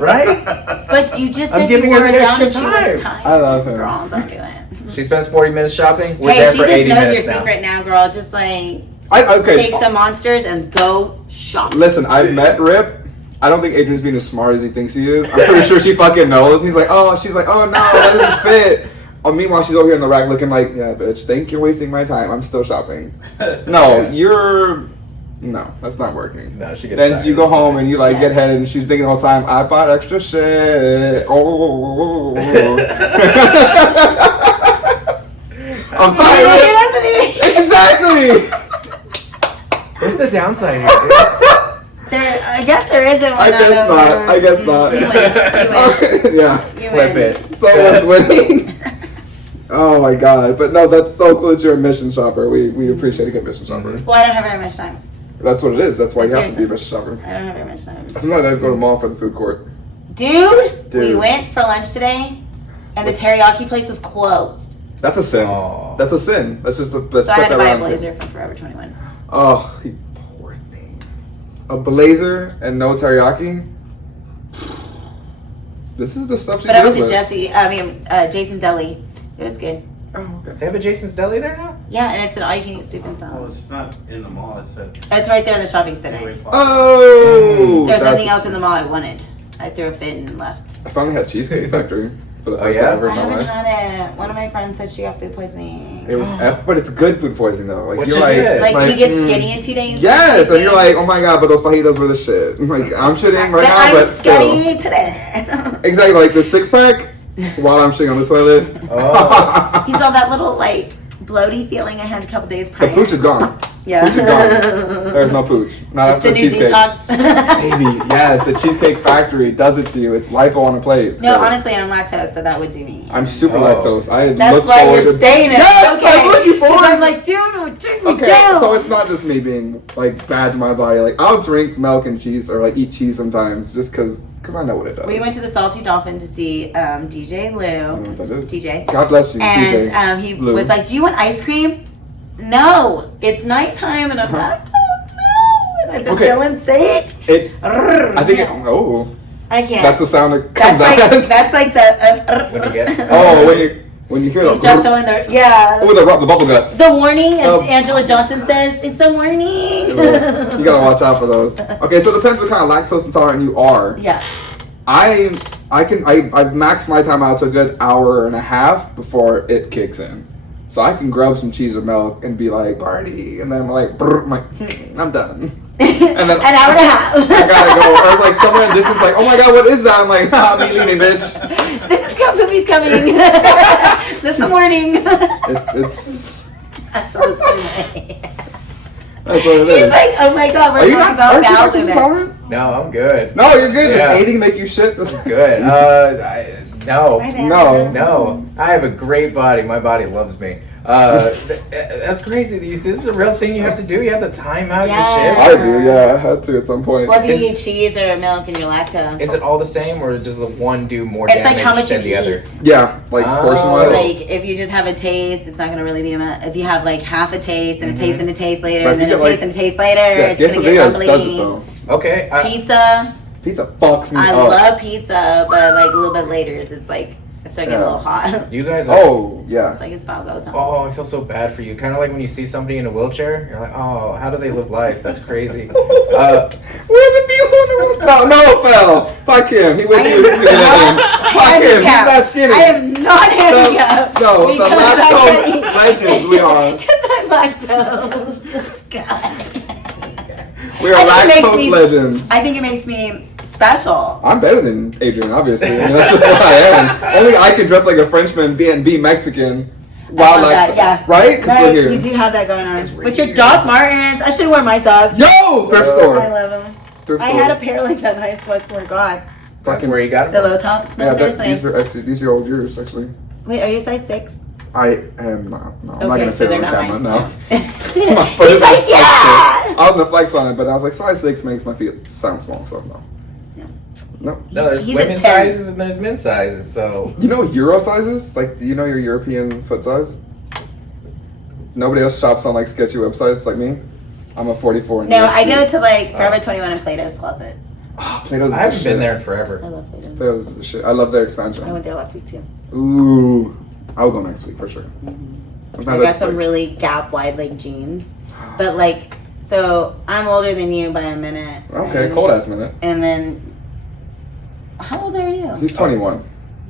right? but you just I'm said you giving wore her her the down extra and she was time. tired. I love her. Girl, don't do it. She spends 40 minutes shopping. We're Hey, there she for just 80 knows your minutes now. secret now, girl. Just like Okay. take some monsters and go shop. Listen, I've met Rip. I don't think Adrian's being as smart as he thinks he is. I'm pretty sure she fucking knows. He's like, oh, she's like, oh no, that doesn't fit. Meanwhile, she's over here in the rack looking like, yeah, bitch, think you're wasting my time. I'm still shopping. No, No, that's not working. No, she gets Then tired. you go home and you like get head and she's thinking all the time, I bought extra shit. Oh. I'm sorry. Exactly. What's the downside here? Dude? I guess there isn't one. I guess not. You win. Yeah. You Flip win. it. Someone's winning. Oh my god. But no, that's so cool that you're a mission shopper. We appreciate a good mission shopper. Well, I don't have very much time. That's what it is. That's why you have to be a Seriously. mission shopper. I don't have very much time. Sometimes I just go to the mall for the food court. Dude, we Dude. went for lunch today, and the teriyaki place was closed. That's a sin. Oh. That's a sin. Let's So put I had that to buy a around. blazer from Forever 21. Oh, you poor thing. A blazer and no teriyaki. This is the stuff she But I deals went to with. Jason Deli. It was good. Oh, okay. They have a Jason's Deli there now? Yeah, and it's an all-you-can-eat soup and Well, salad. it's not in the mall, it's at It's right there in the shopping center. Gateway Plaza. Oh, There's that's nothing a- else in the mall I wanted. I threw a fit and left. I finally had Cheesecake Factory for the Oh, first yeah? time ever I in my haven't life. had it. One of my friends said she got food poisoning. It was but it's good food poisoning though. Like What'd you're you like, get? Like, you get mm. skinny in 2 days. Yes, and you're like, oh my god, but those fajitas were the shit. Like I'm shitting right now, I'm but still. skinny today. Exactly, like the 6-pack while I'm shitting on the toilet. Oh. He's all that little like bloaty feeling I had a couple days The prior. pooch is gone. Yeah. Pooch is gone. There's no pooch. Not It's after the new cheesecake. detox. Baby, yes, the Cheesecake Factory does it to you. It's lipo on a plate. It's No, good. honestly, I'm lactose, so that would do me. I'm super Oh. lactose. I That's look why forward you're to saying it. Yes, okay. I'm looking forward. 'Cause I'm like, dude, it would take me Okay, down. so it's not just me being like bad to my body. Like I'll drink milk and cheese or like eat cheese sometimes just because I know what it does. We went to the Salty Dolphin to see DJ I don't know Lou. what that is. DJ. God bless you, And DJ. he Lou. was like, do you want ice cream? No, it's nighttime and I'm lactose. No, and I've been Okay. feeling sick. I think it. Oh, I can't. that's the sound that comes That's out. like that's like the. When you get- Oh, when you hear You the start feeling the oh the bubble guts. the warning, as Oh. Angela Johnson says, it's a warning. You gotta watch out for those. Okay, so it depends what kind of lactose intolerant you are. Yeah. I've maxed my time out to a good hour and a half before it kicks in. So I can grab some cheese or milk and be like, party, and then I'm like, brr, I'm like, I'm done. And then An hour and a half. I gotta go, or like somewhere in the distance, like, oh my god, what is that? I'm like, me leaving, bitch. This is Poopy's coming. This is the warning. It's That's what that's what it He's is. like, oh my god, Are we're you talking not? about Aren't you bowel lactose movement. intolerant? No, I'm good. No, you're good. Yeah. Does eating make you shit? That's Good. No. My bad. No. No. I have a great body. My body loves me. That's crazy. This is a real thing you have to do. You have to time out I your do. Yeah, I had to at some point. Well, if you Is- eat cheese or milk and you're lactose, shit. Is it all the same, or does the one do more it's damage like how much you than the other? eat. Yeah, like Oh. portion wise. Like if you just have a taste, it's not gonna really be enough. If you have like half a taste and a taste and a taste later, But and if then you a get, taste and a taste later, Yeah, it's gonna get quesadillas ugly. does it though. Okay. Pizza, Pizza fucks me I up. love pizza, but like a little bit later, it's like I start getting a Yeah. little hot. You guys are. Oh yeah. It's like his bowel goes on. Oh, I feel so bad for you. Kind of like when you see somebody in a wheelchair, you're like, oh, how do they live life? That's crazy. Where's the people? No, Phel. Fuck him. He wish he was skinny. Fuck him. He's not skinny. I am not handicapped. No, the because I'm lactose getting- legends we are. Because I'm lactose. God. We are I think it makes lactose me- legends. I think it makes me special. I'm better than Adrian, obviously. I mean, that's just what I am. Only I can dress like a Frenchman be Mexican. While love that, yeah. Right? Because Right, we're here. you do have that going on. we're With your here. Doc Martens, I should wear my dogs. Yo! Thrift I store. love them. Thrift I store. had a pair like that in high school. I swear to God. That's where you got it The from. low tops. No, Yeah, seriously. these are old years, actually. Wait, are you size 6? I am not. No, I'm not Okay, gonna say so that they're on not camera. mine. No. He's My foot is like, size yeah! 6. I was gonna flex on it, but I was like, size 6 makes my feet sound small, so no. Yeah. No. No, there's He's a women's 10. sizes and there's men's sizes. So You know Euro sizes? Like, do you know your European foot size? Nobody else shops on like sketchy websites like me. I'm a 44. in No, Europe I go shoes. to like Forever 21 and Plato's Closet. Plato's is I the haven't shit. been there in I forever. love Plato's. Plato's is the shit. I love their I expansion. went there last week too. Ooh, I'll go next week for sure. I Sometimes got just some like- really gap wide leg jeans. But like, so I'm older than you by a minute. Okay, right? cold ass minute. And then, how old are you? He's 21.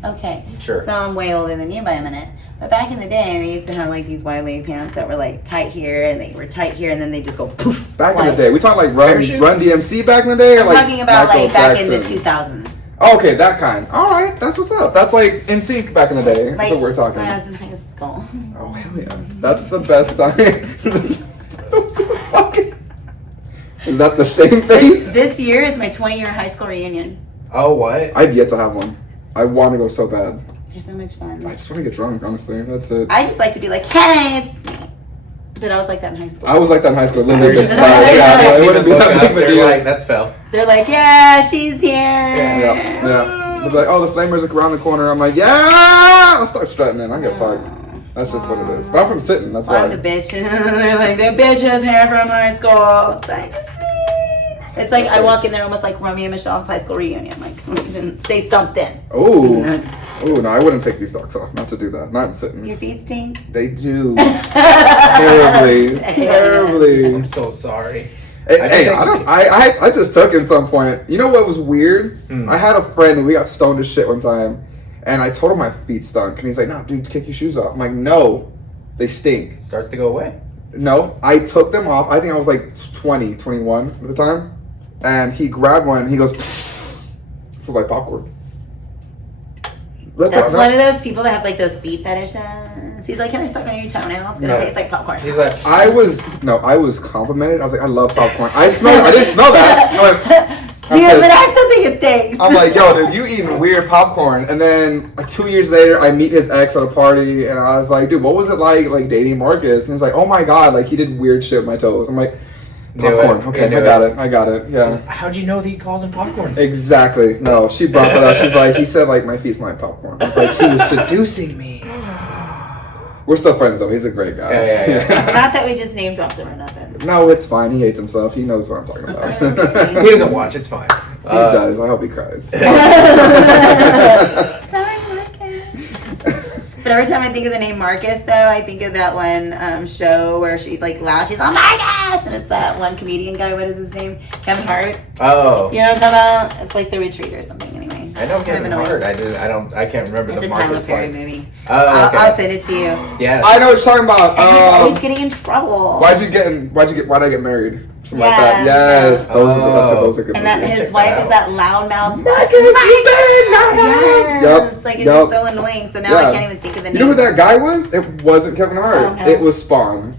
Okay. Sure. So I'm way older than you by a minute. But back in the day, they used to have like these wide leg pants that were like tight here and they were tight here and then they just go poof. Back in like- the day, we talking like Run DMC back in the day, or I'm like talking about Michael like back in the Jackson? 2000s. Oh, okay, that kind. All right, that's what's up. That's like NSYNC back in the day. That's Like what we're talking. when I was in high school. Oh hell yeah, that's the best time. Is that the same face? This year is my 20-year high school reunion. Oh, what? I've yet to have one. I want to go so bad. They're so much fun. I just want to get drunk, honestly. That's it. I just like to be like, hey, it's me. But I was like that in high school. I was like that in high school. Sorry. Literally, good style. Yeah, it wouldn't be Look that up, big of a they're deal. like, that's Phel. They're like, yeah, she's here. Yeah. They'll be like, oh, the flamers are around the corner. I'm like, yeah. I'll start strutting in. I get fucked. That's just what it is. But I'm from Sitton. That's why. I'm the bitch. They're like, the bitches here from high school. It's like, it's me. It's like I walk in there almost like Romeo and Michelle's high school reunion. Like, say something. Oh, no, I wouldn't take these socks off. Not to do that. Not in Sitton. Your feet stink. They do. Terribly. Terribly. I'm so sorry. Hey, I just took it at some point. You know what was weird? I had a friend and we got stoned as shit one time, and I told him my feet stunk, and he's like, "No, dude, kick your shoes off." I'm like, "No, they stink." Starts to go away. No, I took them off. I think I was like 20, 21 at the time, and he grabbed one. And he goes, "This was like popcorn." That's one of those people that have like those feet fetishes. He's like, can I suck on your toenail? It's gonna No. taste like popcorn. He's like, I was complimented. I was like, "I love popcorn." I didn't smell that. Yeah, but I still think it stinks. I'm like, yo, dude, you eating weird popcorn. And then 2 years later, I meet his ex at a party, and I was like, dude, what was it like dating Marcus? And he's like, oh my god, like he did weird shit with my toes. I'm like, popcorn. Okay, I got it. Yeah. how'd you know that he calls them popcorns? Exactly. No, she brought that up. She's like, he said like my feet smell like popcorn. I was like, he was seducing me. We're still friends though. He's a great guy. Yeah. Not that we just name dropped him or nothing. No, it's fine. He hates himself. He knows what I'm talking about. He doesn't watch. It's fine. He does. I hope he cries. Sorry, Marcus. But every time I think of the name Marcus, though, I think of that one show where she like laughs. She's like, Marcus, and it's that one comedian guy. What is his name? Kevin Hart. Oh. You know what I'm talking about? It's like The Retreat or something. Anyway. I know Kevin Kind of Hart. I can't remember It's the a Tyler Marcus Perry part. movie. Oh, okay. I'll send it to you. Yeah. I know what you're talking about. And he's always getting in trouble. Why'd I get married? Something like Yeah. that. Yes, those are good And that movies. his Check wife that is out. that loudmouth. Marcus, you better not. Yes. Yep. Like it's Yep. just so annoying. So now I Yeah. can't even think of the name. You know who that guy was? It wasn't Kevin Hart. Oh, no. It was Spawn.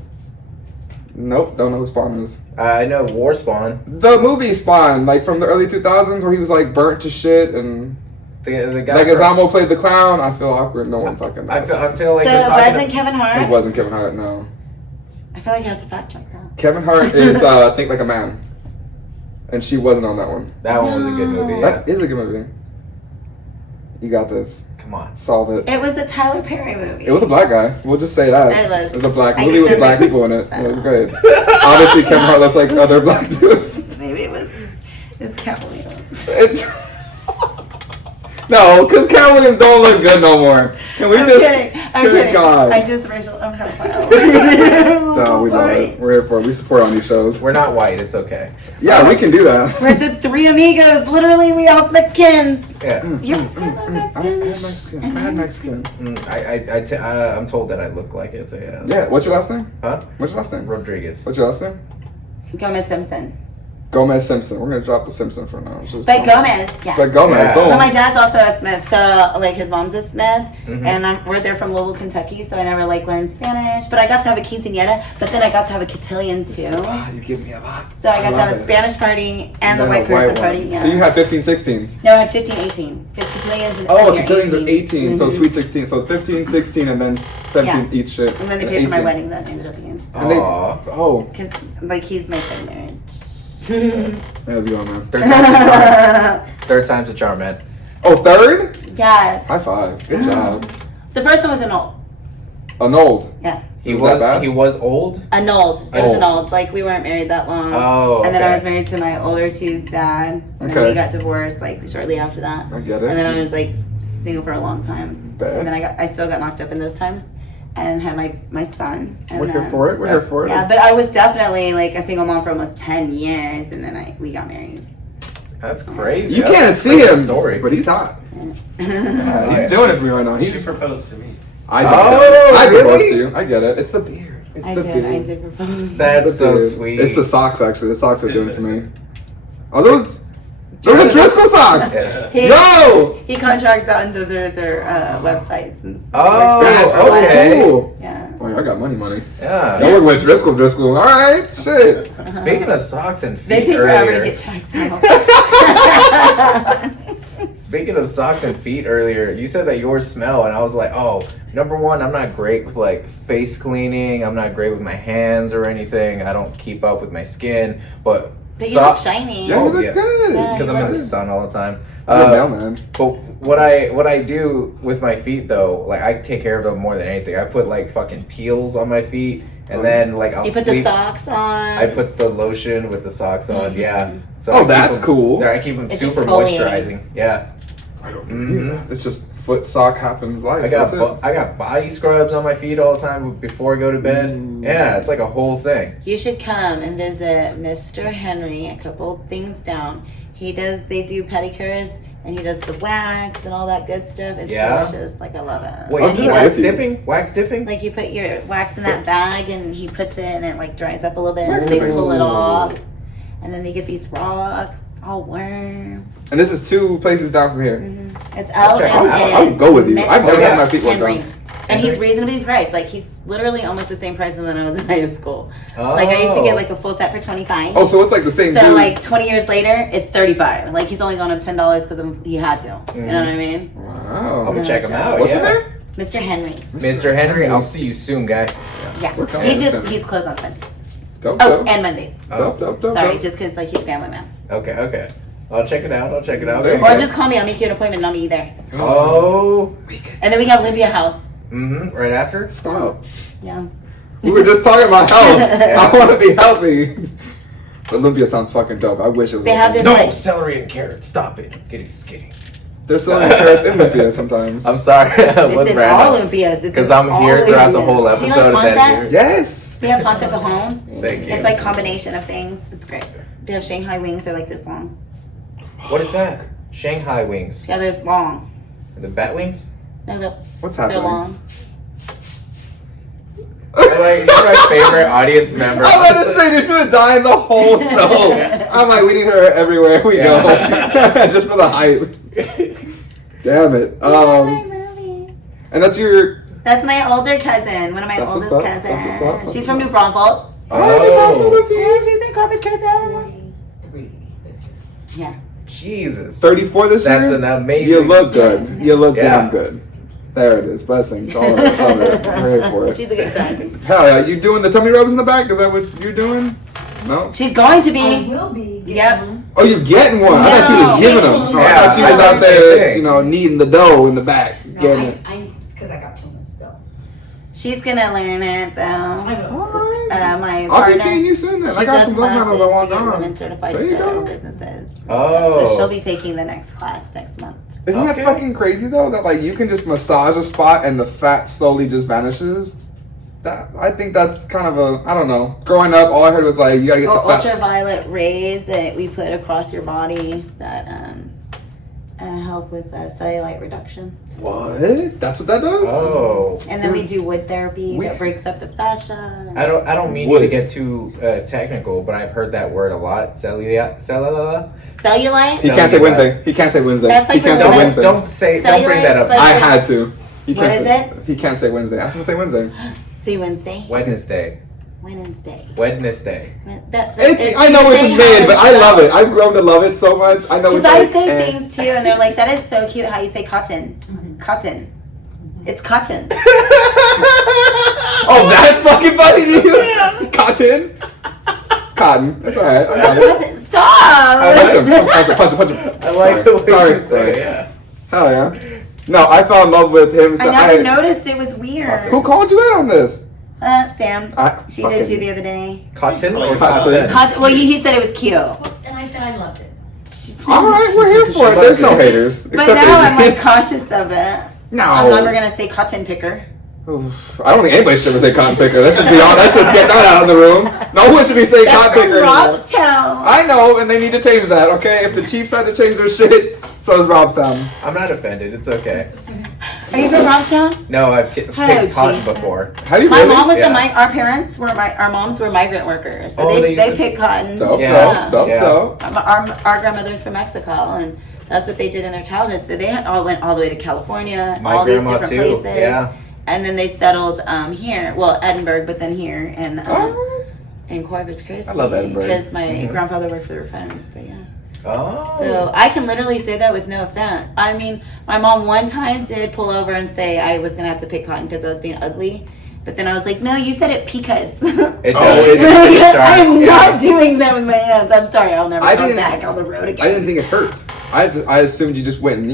Nope, don't know who Spawn is. I know War Spawn. The movie Spawn, like from the early 2000s, where he was like burnt to shit and The guy. like Azamo played the clown. I feel awkward. No one fucking knows. I feel like So we're it talking. wasn't Kevin It Hart. wasn't Kevin Hart. No, I feel like I have to fact check that. Kevin Hart is Think Like a Man, and she wasn't on that one. That one was a good movie. Yeah. That is a good movie. You got this. Come on. Solve it. It was the Tyler Perry movie. It was a black guy. We'll just say that. It was. It was a black I movie guess with that black makes people in it. sense. It was great. Obviously, Kevin Hart looks like other black dudes. Maybe it was. It's Cat Williams. It's no, because Cat Williams don't look good no more. Can we I'm just? kidding. I'm good kidding. God. I just racial. I'm profile. No, we love it. We're here for it. We support on these shows. We're not white. It's okay. Yeah, we can do that. We're the three amigos. Literally, we all Mexicans. Yeah. You're Mexican. I'm Mexican. I'm told that I look like it. So yeah. Yeah. What's your last name? Huh? What's your last name? Rodriguez. What's your last name? Gomez Simpson. Gomez Simpson. We're gonna drop the Simpson for now. Just But Gomez, yeah. But Gomez. Yeah. Boom. But my dad's also a Smith, so like his mom's a Smith, Mhm. and we're there from Louisville, Kentucky. So I never like learned Spanish, but I got to have a quinceañera. But then I got to have a cotillion too. Ah, you give me a lot. So I got to love have a it. Spanish party and the Then white a person one. party. Yeah. So you had 15, 16. No, I had 15, 18. Because cotillions and Oh, cotillions are 18, so Mhm. sweet 16. So 15, 16, and then 17 each shit. And then they paid for my 18. wedding. That ended up being And they, Aw. oh, because like he's my third marriage. how's it going, man? Third time's a charm. Third time's a charm, man. Oh, third? Yes. High five. Good job. The first one was annulled. Annulled. Yeah. He Was was. that bad? He was old. Annulled. It was Old. annulled. Like we weren't married that long. Oh. And then I okay. was married to my older two's dad. And Okay. then we got divorced like shortly after that. I get And then it. I was like single for a long time. Bad. And then I still got knocked up in those times and had my son. And We're here then- for it. We're here for it. Yeah, but I was definitely like a single mom for almost 10 years and then we got married. That's crazy. You That's can't a see crazy him, story. but he's hot. Yeah, he's doing it for me right now. She He's. proposed to me. I don't Oh, know. I proposed really? to you. I get it. It's the beard. It's I the did. beard. I did propose. That's It's the so beard. sweet. It's the socks, actually. The socks are doing it for me. Are those are Driscoll socks? Yeah. Yo! He contracts out and does their websites and stuff. Oh, That's so okay. cool. Yeah. Oh, I got money. Yeah. I work with Driscoll. All right, shit. Speaking of socks and They feet take forever to earlier. get checks out. Speaking of socks and feet earlier, you said that yours smell, and I was like, oh, number one, I'm not great with like face cleaning. I'm not great with my hands or anything. I don't keep up with my skin, but But you look shiny. Yeah, you Oh, look yeah. good. Yeah. because I'm in the sun all the time. You're a mailman. But what I do with my feet though, like I take care of them more than anything. I put like fucking peels on my feet, and then like I'll You put the sleep. socks on. I put the lotion with the socks on. Yeah. So Oh, I keep that's them- cool. Yeah, I keep them It's super exfoliating. moisturizing. Yeah. I don't Mhm. It's just foot sock happens life. I got That's it. I got body scrubs on my feet all the time before I go to bed. Yeah, it's like a whole thing. You should come and visit Mr. Henry. A couple things down. They do pedicures and he does the wax and all that good stuff. It's Yeah? delicious. Like I love it. Wait, I'll and do he that does, with you. dipping? Wax dipping? like you put your wax in that bag and he puts it and it like dries up a little bit Wax and they dipping. pull it off. And then they get these rocks all warm. And this is 2 places down from here. It's I'll check it out. I'll go with you. I've never had my feet worked Henry. on. And he's reasonably priced. Like he's literally almost the same price as when I was in high school. Oh. Like I used to get like a full set for $25. Oh, so it's like the same So dude. like 20 years later, it's $35. Like he's only gone up $10 because he had to. You know what I mean? I'm Wow. gonna check them out. What's yeah. his name? Mr. Henry. Mr. Henry, I'll see you soon, guy. Yeah. We're coming. He's closed on Sunday. Dope, Oh, dope. and Monday. Dope, dope, dope, Sorry, dope. just because like he's a family man. Okay. I'll check it out. There you Or go. just call me. I'll make you an appointment and I'll meet you there. Oh. And then we got Olympia House. Mm-hmm. Right after? Stop. Yeah. We were just talking about health. I want to be healthy. Olympia sounds fucking dope. I wish it was. They have this No, like celery and carrots. Stop it. I'm getting skinny. There's so many carrots in Olympia sometimes. I'm sorry. it's in all Olympias. Because I'm here throughout the whole Do you episode like of that. Ponce? Yes. We have Ponce Cajon. Thank you. It's like combination of things. It's great. They have Shanghai wings. They're like this long. What is that? Shanghai wings. Yeah, they're long. The bat wings? No, they're, What's they're happening? long. Like, you're my favorite audience member. I'm about to say they're gonna die in the whole show. I'm like, we need her everywhere we go, just for the hype. Damn it. And that's your. That's my older cousin. One of my That's oldest what's up. That's what's up. cousins. That's She's from what's New Braunfels. Oh, Yeah, she's in Corpus Christi. Yeah. Jesus. 34 this That's year. an amazing. You look good. You look Yeah. damn good. There it is. Blessings. All right. Love it. I'm ready for it. She's a good time. Hell yeah. You doing the tummy rubs in the back? Is that what you're doing? No? She's going to I be. will be. Yep. Oh, you're getting one. I thought she was No. giving them. I Yeah, thought she was I thought out the same there, thing. you know, kneading the dough in the back. No, Getting it. it's because I got too much stuff. She's gonna learn it though. I know. Alright. My I'll be partner. seeing you soon then. She I got does some love handles I classes want to get on. women certified There to you start their go. own businesses. Oh. So she'll be taking the next class next month. Isn't Okay. that fucking crazy though? That like you can just massage a spot and the fat slowly just vanishes. That I think that's kind of a I don't know. Growing up, all I heard was like you gotta get Or the fat. ultraviolet rays that we put across your body that help with cellulite reduction. What? That's what that does? Oh. And then we do wood therapy that breaks up the fascia. I don't mean Wood. to get too technical, but I've heard that word a lot. Cellulite. Cellulite? He can't say Wednesday. He can't say Wednesday. That's like he can't the say women- Wednesday. Don't bring that up. Cellulite, I had to. He What can't is say, He can't say Wednesday. Ask him to say Wednesday. See Wednesday. Wednesday. Wednesday. Wednesday. I know it's mid, but I love it. I've grown to love it so much. I know Because it's I like, say things too, and they're like, "That is so cute how you say cotton, cotton. It's cotton." Oh, that's fucking funny to you. Cotton. It's cotton. It's alright. I got it. Stop. Punch him. I like the way Sorry. you say it. Yeah. Hell yeah. No, I fell in love with him. So I never noticed it was weird. Who called you out on this? Sam. She fucking- did too the other day. Cotton or Cotton. cotton? Well, he said it was cute. And I said I loved it. All right, we're here for it. There's no haters. But except now I'm Amy. like cautious of it. No. I'm never gonna say cotton picker. I don't think anybody should ever say cotton picker. Let's just be honest. Let's just get that out of the room. No one should be saying That's cotton from picker anymore. Robstown. I know, and they need to change that, okay? If the Chiefs had to change their shit, so is Robstown. I'm not offended. It's okay. Are you from Robstown? No, I've picked cotton Jesus. before. How do you My really? mom was Yeah. our parents were our moms were migrant workers, so Oh, they they- pick cotton. Dope, Yeah. dope. Our grandmother's from Mexico, and that's what they did in their childhood. So they all went all the way to California, My all these grandma different too. places. Yeah. And then they settled here, well, Edinburgh, but then here Oh. in Corpus Christi. I love Edinburgh. Because my Mhm. grandfather worked for the refineries, but yeah. Oh. So I can literally say that with no offense. I mean, my mom one time did pull over and say I was gonna have to pick cotton because I was being ugly. But then I was like, no, you said it because. It Oh, does. it- It's sharp. I'm Yeah. not doing that with my hands. I'm sorry. I'll never I come didn't- back on the road again. I didn't think it hurt. I assumed you just went and,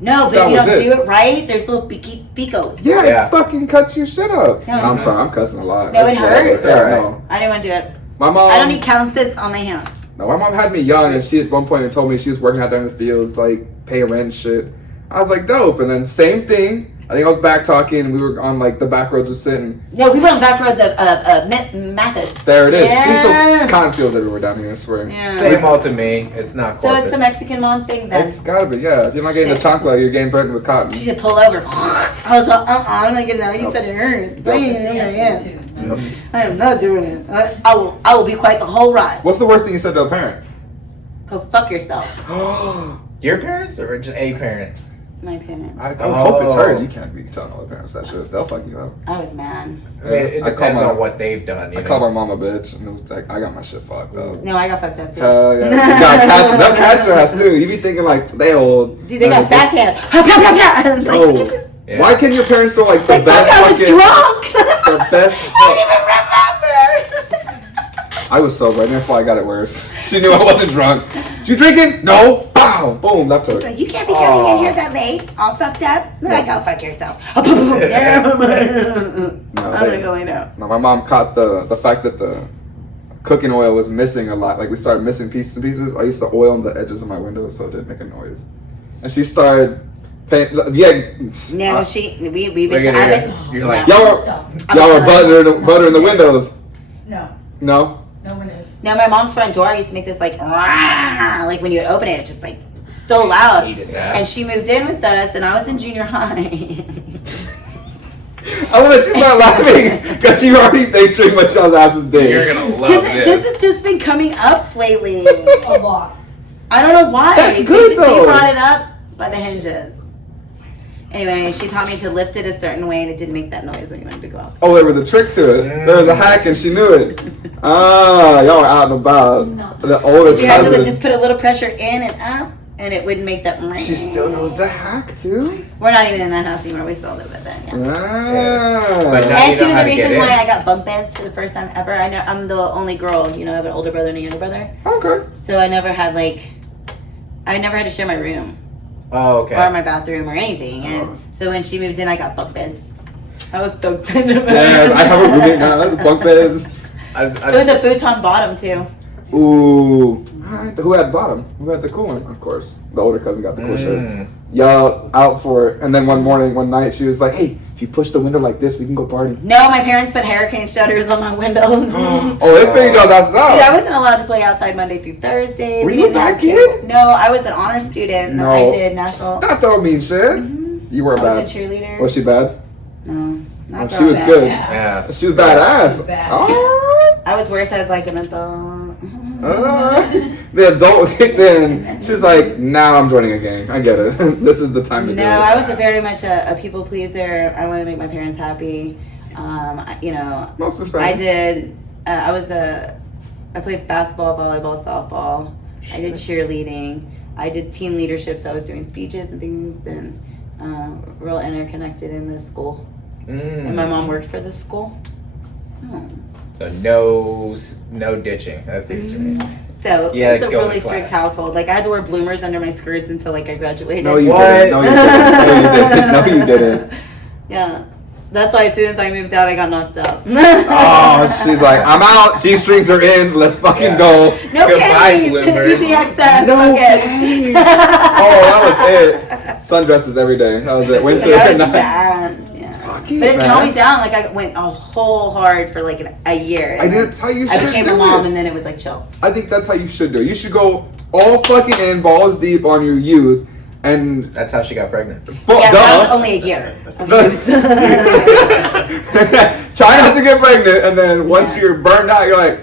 No, but that if you was don't it. do it right, there's little picos. Yeah, Yeah. it fucking cuts your shit up. No, I'm it sorry, I'm cussing a lot. No, it It's whatever. hurts. Yeah, It's alright. no. I didn't want to do it. My mom. I don't need calluses on my hands. No, my mom had me young, and she at one point told me she was working out there in the fields, like paying rent and shit. I was like, dope. And then same thing. I think I was back talking, and we were on like the back roads of sitting. No, we went on back roads of Mathis. There it is. Yeah. See some cotton fields everywhere down here. I swear. Yeah. Same all to me. It's not So Corpus. it's the Mexican mom thing then. It's gotta be, yeah. If you're not getting the Shit. chancla, you're getting threatened with cotton. She should pull over. I was like, I'm not getting out. You said it hurts. I am not doing it. I will be quiet the whole ride. What's the worst thing you said to a parent? Go fuck yourself. Your parents or just a parent? My parents. I hope it's hers. You can't be telling all the parents that shit. They'll fuck you up. I was mad. I mean, it I depends call my- on what they've done. You I know? called my mom a bitch, and it was like, I got my shit fucked up. No, I got fucked up too. Hell yeah. You got cats. They'll catch your ass too. You be thinking like, they old. Dude, they got fast hands. It's like, No. Yeah. Why can your parents throw like the like, fuck, best I was fucking, drunk. the best? I don't even remember. I was sober, and that's why I got it worse. She knew I wasn't drunk. You drinking? No. Bow. Boom. Left She's hook. like, you can't be coming in here that late, all fucked up. Like, go fuck yourself. I'm No, gonna go lay down. No, my mom caught the fact that the cooking oil was missing a lot. Like we started missing pieces and pieces. I used to oil on the edges of my windows so it didn't make a noise. And she started paying. Yeah. No, uh, we've Look been at her. You're like, Y'all were buttering the windows. No, No. no one is. No, my mom's front door used to make this like, rah, like when you would open it, it's just like so loud. hated that. And she moved in with us, and I was in junior high. I love that she's not laughing because she already picturing what y'all's asses did. You're gonna love Because this. this has just been coming up lately. A lot. I don't know why. That's good, They though. brought it up by the hinges. Anyway, she taught me to lift it a certain way, and it didn't make that noise when you wanted to go out. Oh, there was a trick to it. There was a hack, and she knew it. Ah, y'all were out and about. No. The oldest You have to cousin. just put a little pressure in and up, and it wouldn't make that. She still knows the hack too. We're not even in that house anymore. We still live with it. Yeah. Ah. But now And you she know was how the to get reason in. why I got bunk beds for the first time ever. I know I'm the only girl. You know, I have an older brother and a younger brother, Okay. so I never had to share my room Oh, okay. or my bathroom or anything. And so when she moved in, I got bunk beds. I was so excited about Yes, I have a roommate now. Bunk beds. It was a futon bottom too. Ooh. Alright, who had bottom? Who had the cool one? Of course. The older cousin got the cool shirt. Y'all out for it. And then one night, she was like, hey, if you push the window like this, we can go party. No, my parents put hurricane shutters on my windows. Oh, they figured y'all that's Dude, I out. wasn't allowed to play outside Monday through Thursday. Were We you a didn't have bad kid? cable. No, I was an honor student. No. I did national. That don't mean shit. You were I bad. was a cheerleader. Was she bad? No, not Oh, she was bad. good. Yeah. She was badass. Bad. Alright. I was worse as like an adult. The adult kicked in. She's like, now I'm joining a gang. I get it. This is the time to do No, it. I was very much a people pleaser. I wanted to make my parents happy. Most of I did. I played basketball, volleyball, softball. I did cheerleading. I did team leadership, so I was doing speeches and things, and real interconnected in the school. And my mom worked for the school, So no ditching. That's what you mean. so Yeah, it was a go to really strict class. household. Like I had to wear bloomers under my skirts until like I graduated. No, you What? didn't. No, you didn't. No, you didn't. Yeah, that's why as soon as I moved out, I got knocked up. Oh, she's like, I'm out. G-strings are in. Let's fucking Yeah. go. No Goodbye, panties. bloomers. Use the excess. No Okay. panties. Oh, that was it. Sundresses every day. That was it. Winter That was night. bad. Yeah. Oh, Fuck it, But it man. calmed me down. Like I went a whole hard for like a year. I think that's how you I should became do a mom, it. and then it was like chill. I think that's how you should do it. You should go all fucking in, balls deep on your youth, and That's how she got pregnant. well, Yeah, that was duh. only a year. Try not to get pregnant, and then once Yeah. you're burned out, you're like,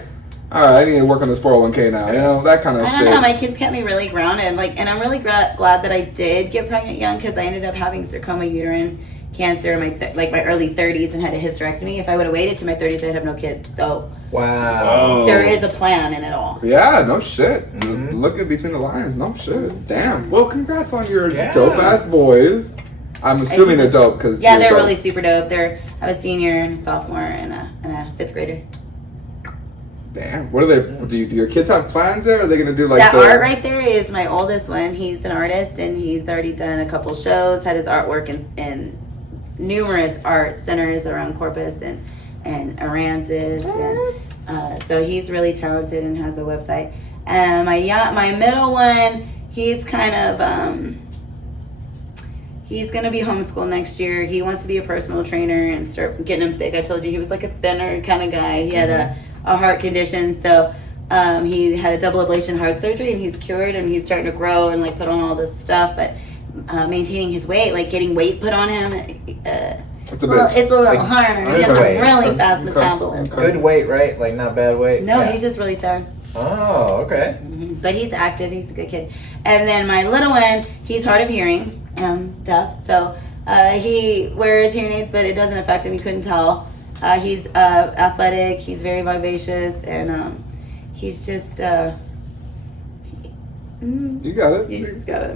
all right, I need to work on this 401k now. You know, that kind of I shit. don't know. My kids kept me really grounded. Like, and I'm really glad that I did get pregnant young because I ended up having sarcoma uterine cancer in my early 30s and had a hysterectomy. If I would have waited to my 30s, I'd have no kids. So Wow. there is a plan in it all. Yeah, no shit. Mhm. Looking between the lines, no shit. Damn. Well, congrats on your Yeah. dope ass boys. I'm assuming they're dope because Yeah, they're really super dope. I have a senior and a sophomore and a fifth grader. Damn. What are they? Do your kids have plans there? Or are they gonna do like That the art right there is my oldest one. He's an artist and he's already done a couple shows, had his artwork in numerous art centers around Corpus and Aransas. And, so he's really talented and has a website. And my middle one, he's kind of, he's going to be homeschooled next year. He wants to be a personal trainer and start getting him thick. I told you he was like a thinner kind of guy. He had a heart condition. So he had a double ablation heart surgery and he's cured and he's starting to grow and like put on all this stuff. But maintaining his weight, like getting weight put on him, It's a well, bitch. it's a little Like, harder. He has a okay. really fast Okay. metabolism. Good weight, right? Like not bad weight. No, Yeah. he's just really thin. Oh, okay. But he's active. He's a good kid. And then my little one, he's hard of hearing, deaf. So he wears hearing aids, but it doesn't affect him. You couldn't tell. He's athletic. He's very vivacious, and he's just. You got it. You just gotta,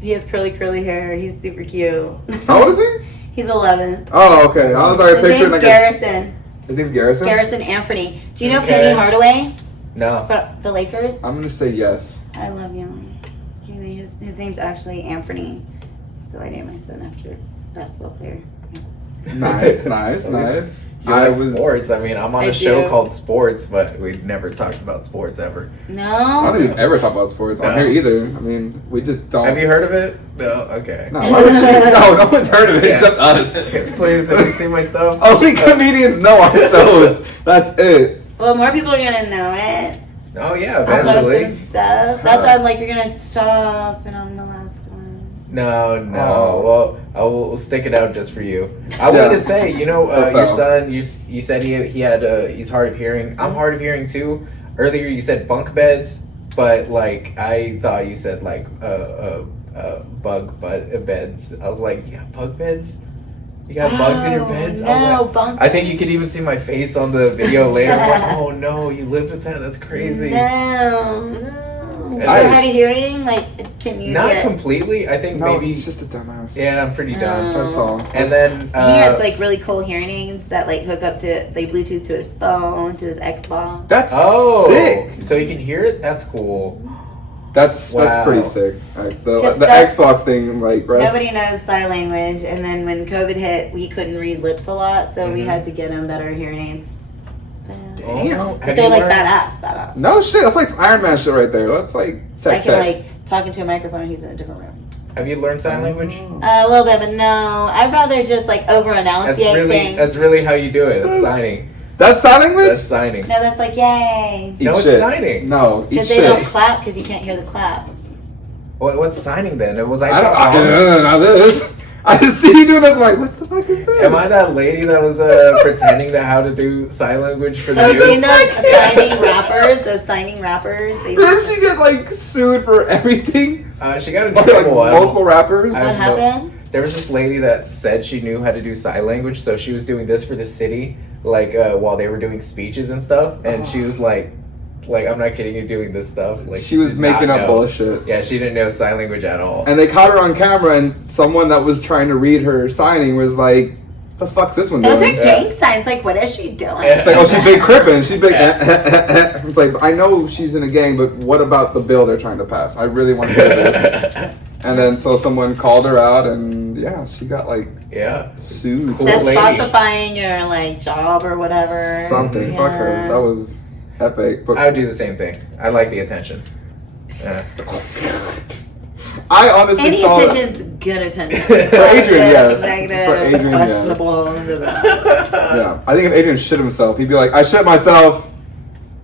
He has curly hair. He's super cute. How old is he? He's 11. Oh, okay. I was already His picturing name's like Garrison. his name's Garrison. Garrison Anthony. Do you know Okay. Penny Hardaway No. from the Lakers? I'm gonna say yes. I love you. His name's actually Anthony, so I named my son after a basketball player. Nice, nice. You like sports. I mean, I'm on I a show do. called Sports, but we've never talked about sports ever. I don't No. think we've ever talked about sports on No. here either. I mean, we just don't. Have you heard of it? No. Okay. No, why would she? No one's heard of it Yeah. except us. Please, have you seen my stuff? Only comedians know our shows. That's it. Well, more people are gonna know it. Oh yeah, I'll post eventually. some stuff. That's why I'm like, you're gonna stop, and I'm the last one. No. Oh. Well, we'll stick it out just for you. I Yeah. wanted to say, For your Phel. son. You said he had he's hard of hearing. I'm hard of hearing too. Earlier you said bunk beds, but like I thought you said like bug beds. I was like, you got bug beds? You got bugs in your beds? I was No, like, bunk I think you could even see my face on the video later. I'm like, oh no, you lived with that? That's crazy. No. And You're I- hard of hearing? Like, can you Not get... completely. I think No, maybe. he's just a dumbass. Yeah, I'm pretty dumb. No. That's all. And then He has like really cool hearing aids that like hook up to, they Bluetooth to his phone, to his Xbox. That's oh, sick. so you can hear it. That's cool. That's Wow. pretty sick. Like the 'Cause Xbox thing, like right? Nobody knows sign language, and then when COVID hit, he couldn't read lips a lot, so we Mhm. had to get him better hearing aids. Damn. Oh, But have they're you like learned- badass. No shit. That's like Iron Man shit right there. That's like I tech can tech. like talking to a microphone. He's in a different room. Have you learned sign language? A little bit, but no. I'd rather just like over That's enunciate really things. that's really how you do it. That's signing. That's sign language. That's signing. No, that's like yay. Eat No, it's shit. signing. No, eat Because they shit. don't clap because you can't hear the clap. What's signing then? Was I? I don't. talking wrong? Not this. I just see you doing this. I'm like, what the fuck is this? Am I that lady that was pretending to how to do sign language for the Have you seen youth? those signing rappers? Those signing rappers? They Didn't she get like sued for everything? She got in Like trouble. I don't- multiple rappers. I What have no- happened? There was this lady that said she knew how to do sign language, so she was doing this for the city, like while they were doing speeches and stuff. And she was like I'm not kidding you, doing this stuff. Like She was did making not up know. bullshit. Yeah, she didn't know sign language at all. And they caught her on camera, and someone that was trying to read her signing was like, "The fuck's this one Those are doing?" gang signs. Like, what is she doing? Yeah. It's like, oh, she's big crippin'. She's big. It's like, I know she's in a gang, but what about the bill they're trying to pass? I really want to hear this. And then so someone called her out, and yeah, she got like Yeah. sued. Cool. That's lady. falsifying your like job or whatever. Something. Fuck her. Yeah. That was epic. But I would do the same thing. I like the attention. Yeah. I honestly Any saw that. attention's good attendance. For Adrian, yes. Negative, For Adrian, yes. questionable. Yeah, I think if Adrian shit himself, he'd be like, I shit myself.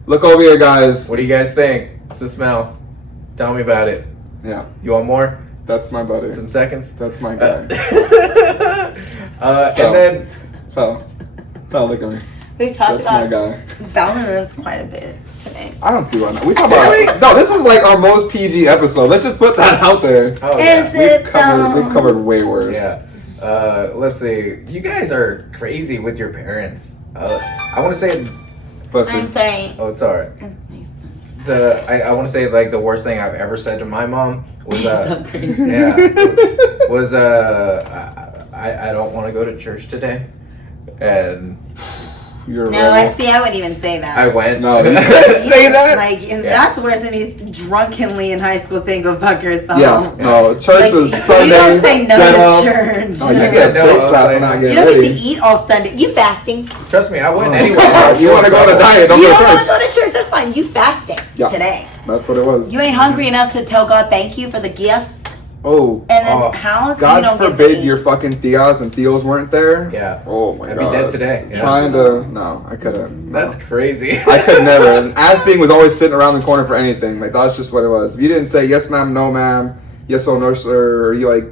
Look over here, guys. What do you guys think? What's the smell? Tell me about it. Yeah, You want more? that's my buddy. Some seconds? That's my guy. And then Phel, look at me. We've talked That's my about guy. balance quite a bit today. I don't see why not. We talk about no. This is like our most PG episode. Let's just put that out there. oh yeah. Is it We've covered way worse. Yeah. Let's see. You guys are crazy with your parents. I want to say. Listen, I'm sorry. Oh, it's alright. That's nice. I want to say like the worst thing I've ever said to my mom was So crazy. yeah was I don't want to go to church today, and you're No, right. I wouldn't even say that. I went. No, you couldn't say that. Like, and Yeah. that's worse than he's drunkenly in high school saying "go fuck yourself." Yeah, no. Church Like, was you Sunday. don't say no get to up. church. No, you Yeah, get no, bitch I was slapped like- for not You getting don't get ready. to eat all Sunday. You fasting. Trust me, I went anyway. You want to go on a diet? Don't You go to don't want to church. go to church. That's fine. You fasting Yeah. today. That's what it was. You ain't hungry enough to tell God thank you for the gifts Oh, in this Oh, house. you God don't get to forbid eat. your fucking tias and tios weren't there. Yeah. Oh my I'd god. be dead today. Yeah. Trying to no, I couldn't. No. That's crazy. I could never. And Asping was always sitting around the corner for anything. Like that's just what it was. If you didn't say yes ma'am, no ma'am, yes or no sir, or you like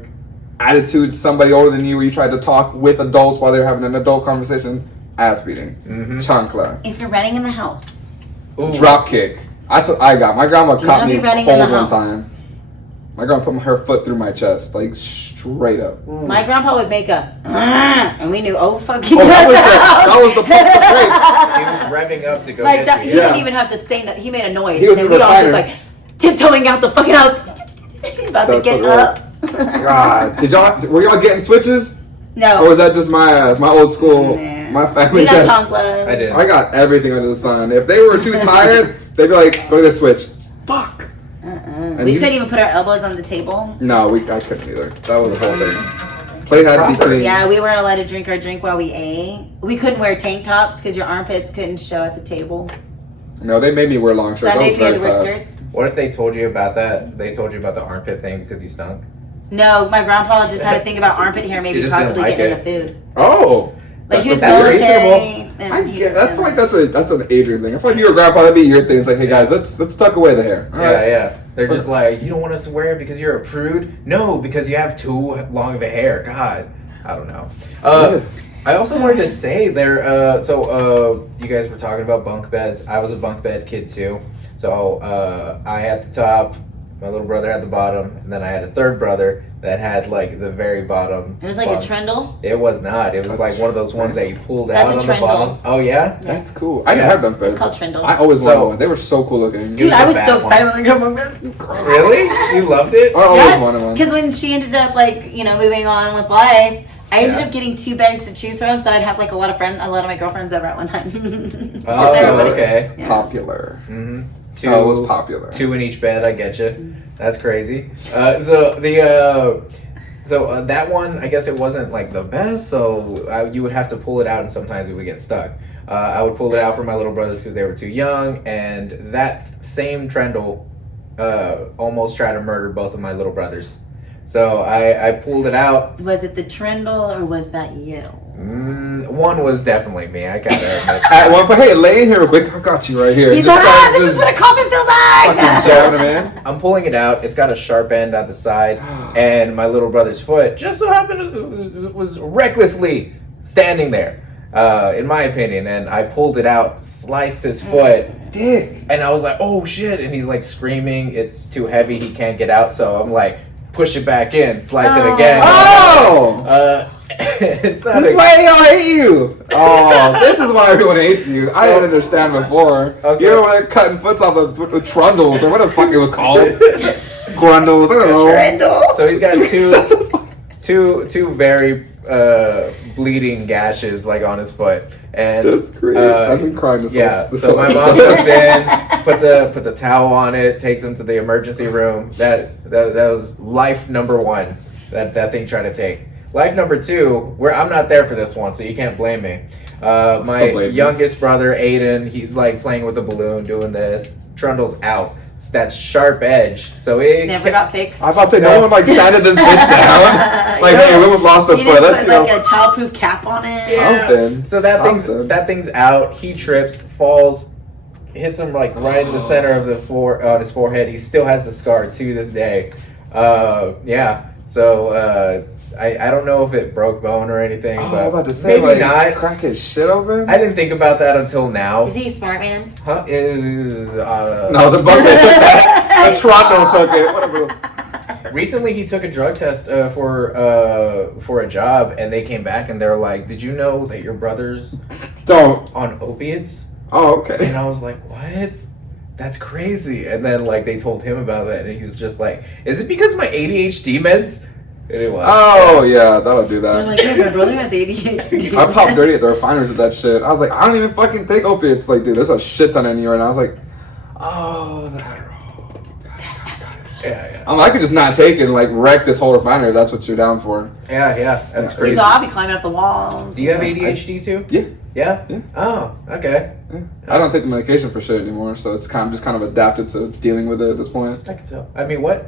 attitude somebody older than you, or you tried to talk with adults while they were having an adult conversation, ass beating, chancla, If you're running in the house, Ooh. drop kick. I got my grandma Do caught not me be running in cold the one house. time. My grandma put her foot through my chest, like straight up. my grandpa would make a, and we knew, oh fucking Oh, God, that was the pump the He was revving up to go Like get that, you. he Yeah. didn't even have to say that. He made a noise. He was and in we all just recliner. like tiptoeing out the fucking house, about to That's get what it up. God, were y'all getting switches, No, or was that just my old school, Nah. my family? we got Yes. chanclas. I did. I got everything under the sun. If they were too tired, they'd be like, "Go to the switch." Fuck. And We you- couldn't even put our elbows on the table. No, I couldn't either. That was the whole thing. Plate had to be Proper. clean. Yeah, we weren't allowed to drink our drink while we ate. We couldn't wear tank tops because your armpits couldn't show at the table. No, they made me wear long shirts. I was Sundays we had very to wear fat. skirts. What if they told you about that? They told you about the armpit thing because you stunk. No, my grandpa just had to think about armpit hair, maybe You just didn't possibly like getting it. in the food. Oh, Like his that's military. and I he get, just that's didn't like that's an Adrian thing. I feel like your grandpa, that'd be your thing. It's like, hey guys, let's tuck away the hair. All Yeah, right. yeah. They're just like, you don't want us to wear it because you're a prude? No, because you have too long of a hair. God, I don't know. I also wanted to say there. You guys were talking about bunk beds. I was a bunk bed kid too. So I at the top, my little brother at the bottom, and then I had a third brother that had like the very bottom. It was like bunk. a trundle. It was not. It was like one of those ones that you pulled That's out a on the trundle. bottom. Oh yeah. That's cool. I Yeah. didn't have bunk beds. It's called trundle. I always So- wanted one. They were so cool looking. Dude, was I a was bad so excited when I got my bed. Really? You loved it? I always wanted one. Because when she ended up moving on with life, I ended Yeah. up getting 2 beds to choose from, so I'd have like a lot of my girlfriends over at one time. 'Cause Oh, everybody- okay. Yeah. Popular. Mm-hmm. Oh, it was popular. Two in each bed. I get you. That's crazy. So that one, I guess it wasn't like the best. So you would have to pull it out, and sometimes we would get stuck. I would pull it out for my little brothers because they were too young, and that same trundle almost tried to murder both of my little brothers. So I pulled it out. Was it the trundle or was that you? One was definitely me. I gotta admit. At one point, hey, lay in here real quick. I got you right here. He's Just like, start this is what a coffin feels fucking like! jabbing him in. I'm pulling it out. It's got a sharp end on the side, and my little brother's foot just so happened to, was recklessly standing there, in my opinion. And I pulled it out, sliced his foot, Dick. and I was like, "Oh shit!" And he's like screaming, "It's too heavy. He can't get out." So I'm like, push it back in, slice it again. Oh! It's not. This is why they all hate you. Oh, this is why everyone hates you. I didn't understand before. Okay. You're over there cutting foots off of the trundles or what the fuck it was called. Grundles. I don't know. Trundle? So he's got Shut the fuck- two very bleeding gashes like on his foot, and That's great. I've been crying this yeah. whole. This So whole my mom episode. comes in, puts a towel on it, takes him to the emergency room. That was life number one. That thing tried to take. Life number two, where I'm not there for this one, so you can't blame me. My blame you. youngest brother, Aiden, he's like playing with the balloon, doing this. Trundle's out. that sharp edge. So it Never got fixed. I was about to say, no one like sanded this bitch down. Like, hey, we almost lost a You foot. didn't Let's put go. like a childproof cap on it. Yeah. Something. So Something. that thing's out. He trips, falls, hits him like right in the center of on his forehead. He still has the scar to this day. Yeah. So I don't know if it broke bone or anything, Oh, but I was about to say, maybe like, not. crack his shit open? I didn't think about that until now. Is he a smart man? Huh? No, the Buckeye took that. The Toronto took it. Whatever. Recently, he took a drug test for a job, and they came back and they're like, "Did you know that your brother's Don't. on opiates?" Oh, okay. And I was like, "What? That's crazy!" And then like they told him about that, and he was just like, "Is it because of my ADHD meds?" And it was. Oh, yeah, that'll do They're that. like, yeah, my brother has ADHD. I popped dirty at the refiners with that shit. I was like, I don't even fucking take opiates. Like, dude, there's a shit ton in you. And I was like, oh, that. Yeah, I could just not take it and like wreck this whole refinery if that's what you're down for. yeah. That's Yeah. crazy. He's I'll be climbing up the walls. Do you have ADHD too? Yeah. Yeah. Yeah. Oh, okay. Yeah. I don't take the medication for shit anymore, so it's kind of adapted to dealing with it at this point. I can tell. I mean, what?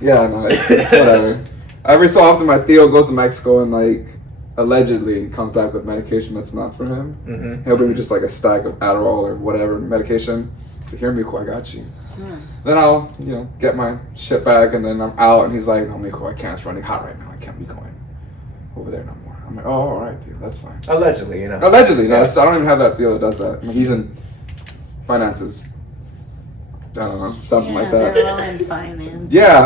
Yeah, no, it's whatever. Every so often, my Theo goes to Mexico and like allegedly comes back with medication that's not for him. Mm-hmm. He'll bring me just like a stack of Adderall or whatever medication. He's like, "Here, Miko, I got you." Then I'll, get my shit back, and then I'm out, and he's like, "No, Miko, I can't. It's running hot right now. I can't be going over there no more." I'm like, "Oh, all right, dude, that's fine." Allegedly, Allegedly, no, Yeah. I don't even have that Theo that does that. I mean, he's in finances. I don't know, something like that. They're all in finance. Yeah,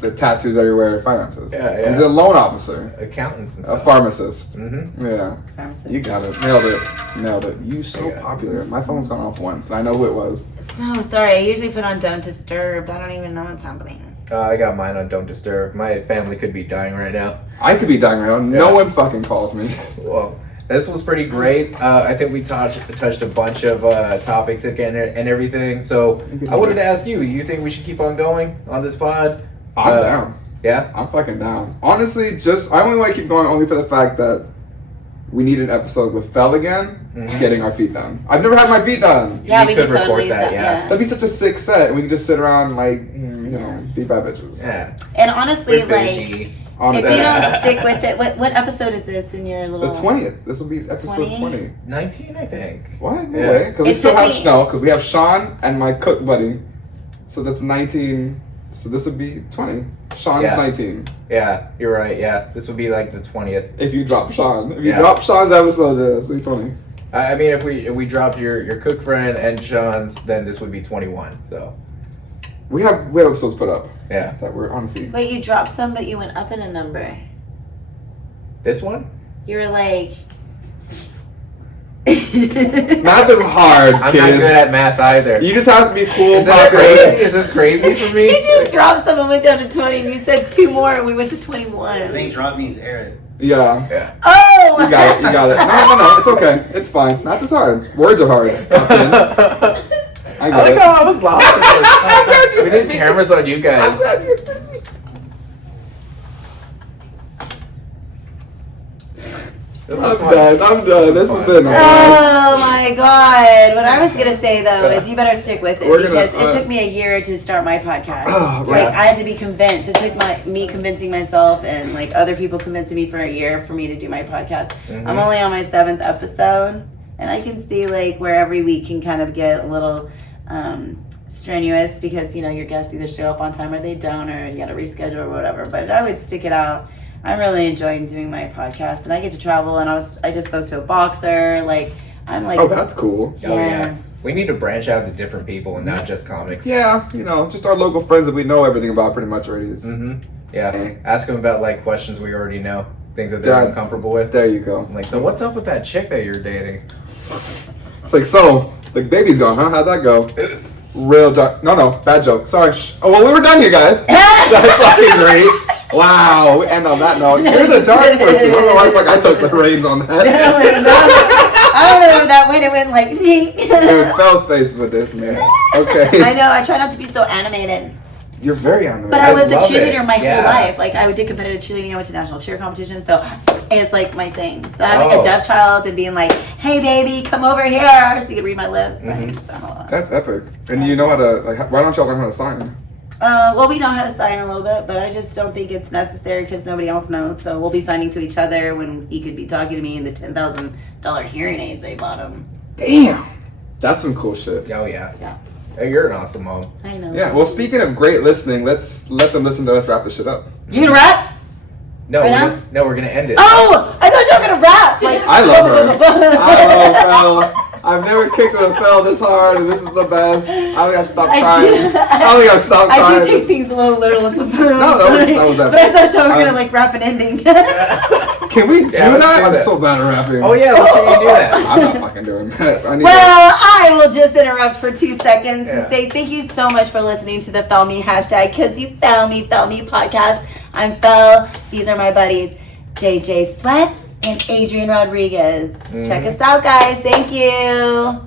the tattoos everywhere, finances. Yeah. He's a loan officer, Accountants and a stuff. pharmacist. Mm-hmm. Yeah, Pharmacist. you got it, nailed it. You so Yeah. popular. My phone's gone off once, and I know who it was. So sorry. I usually put on Don't Disturb. I don't even know what's happening. I got mine on Don't Disturb. My family could be dying right now. I could be dying right now. No Yeah. one fucking calls me. Well, this was pretty great. I think we touched a bunch of topics again and everything. So I wanted to ask you. You think we should keep on going on this pod? I'm down. Yeah. I'm fucking down. Honestly, I only want to keep going only for the fact that we need an episode with Phel again, getting our feet done. I've never had my feet done. Yeah, You we could could record totally that, set- yeah. That'd be such a sick set, and we could just sit around like, be bad bitches. Yeah. And honestly, With like, Benji. Honestly. if you don't stick with it, what episode is this in your little? The 20th. This will be episode 20? 20. 19, I think. What? No Yeah. way. Because we It still took have me- because we have Sean and my cook buddy. So that's 19. So this would be 20. Sean's Yeah. 19. Yeah, you're right. Yeah, this will be like the 20th. If you drop Sean. If you Yeah. drop Sean's episode, yeah, it's like 20. I mean, if we dropped your cook friend and Sean's, then this would be 21. So We have episodes put up yeah, that we're honestly. Wait, you dropped some, but you went up in a number. this one. You were like. Math is hard, I'm kids. not good at math either. You just have to be cool, Is this popular. crazy? Is this crazy for me? You just dropped some and went down to 20, and you said 2 more, and we went to 21. I think drop means air it. Yeah. Yeah. Oh! You got it. You got it. No. It's okay. It's fine. Math is hard. Words are hard. Continue. I I got like it. how I was lost. We did cameras on you guys. This I'm is fun. done. I'm done. This has been a Oh my god. What I was gonna say though is you better stick with it We're gonna- because it took me a year to start my podcast. Oh, Like yeah. I had to be convinced. It took me convincing myself and like other people convincing me for a year for me to do my podcast. I'm only on my 7th episode and I can see like where every week can kind of get a little strenuous because your guests either show up on time or they don't or you gotta reschedule or whatever. But I would stick it out. I'm really enjoying doing my podcast and I get to travel and I just spoke to a boxer. Like I'm like Oh, that's cool. Oh, yeah. Yes. We need to branch out to different people and not just comics. Yeah, just our local friends that we know everything about pretty much already. Yeah. Eh. Ask them about like questions we already know, things that they're God. uncomfortable with. There you go. I'm like, so what's up with that chick that you're dating? It's like, so, the baby's gone, huh? How'd that go? Real dark. No, bad joke. Sorry. Oh, well, we were done here, guys. That's fucking great. Wow, we end on that note. You're the dark person. I don't know why the fuck I took the reins on that. I don't know if that went. It went like. Dude, Fel's face is what did for me. Okay. I know. I try not to be so animated, You're very animated. but I was a love cheerleader it. my Yeah. whole life. Like I did competitive cheerleading. I went to national cheer competitions, so it's like my thing. So having Oh. a deaf child and being like, "Hey, baby, come over here," so you could read my lips. Like, so, That's epic. And you know how to, like, why don't y'all learn how to sign? Well, we know how to sign a little bit, but I just don't think it's necessary because nobody else knows. So we'll be signing to each other when he could be talking to me in the $10,000 hearing aids I bought him. Damn. That's some cool shit. Oh yeah. Yeah. Hey, you're an awesome mom. I know. Yeah, well, speaking of great listening, let's let them listen to us wrap this shit up. You gonna rap? No, Right we're now? we're gonna end it. Oh, I thought you were gonna rap. Like I love her. I love Phel. I've never kicked with a Phel this hard, and this is the best. I don't think I've stopped trying. I don't think I've stopped I trying. do take things a little literal sometimes. that was But I thought y'all were Um, gonna like rap an ending. Can we do Yeah, let's that? do I'm that. so bad at rapping. Oh yeah, let's hear you do that. I'm not fucking doing that. I need Well, I will just interrupt for 2 seconds Yeah. and say thank you so much for listening to the Phel Me hashtag, cause you Phel Me podcast. I'm Phel. These are my buddies, JJ Sweat and Adrian Rodriguez. Check us out, guys. Thank you.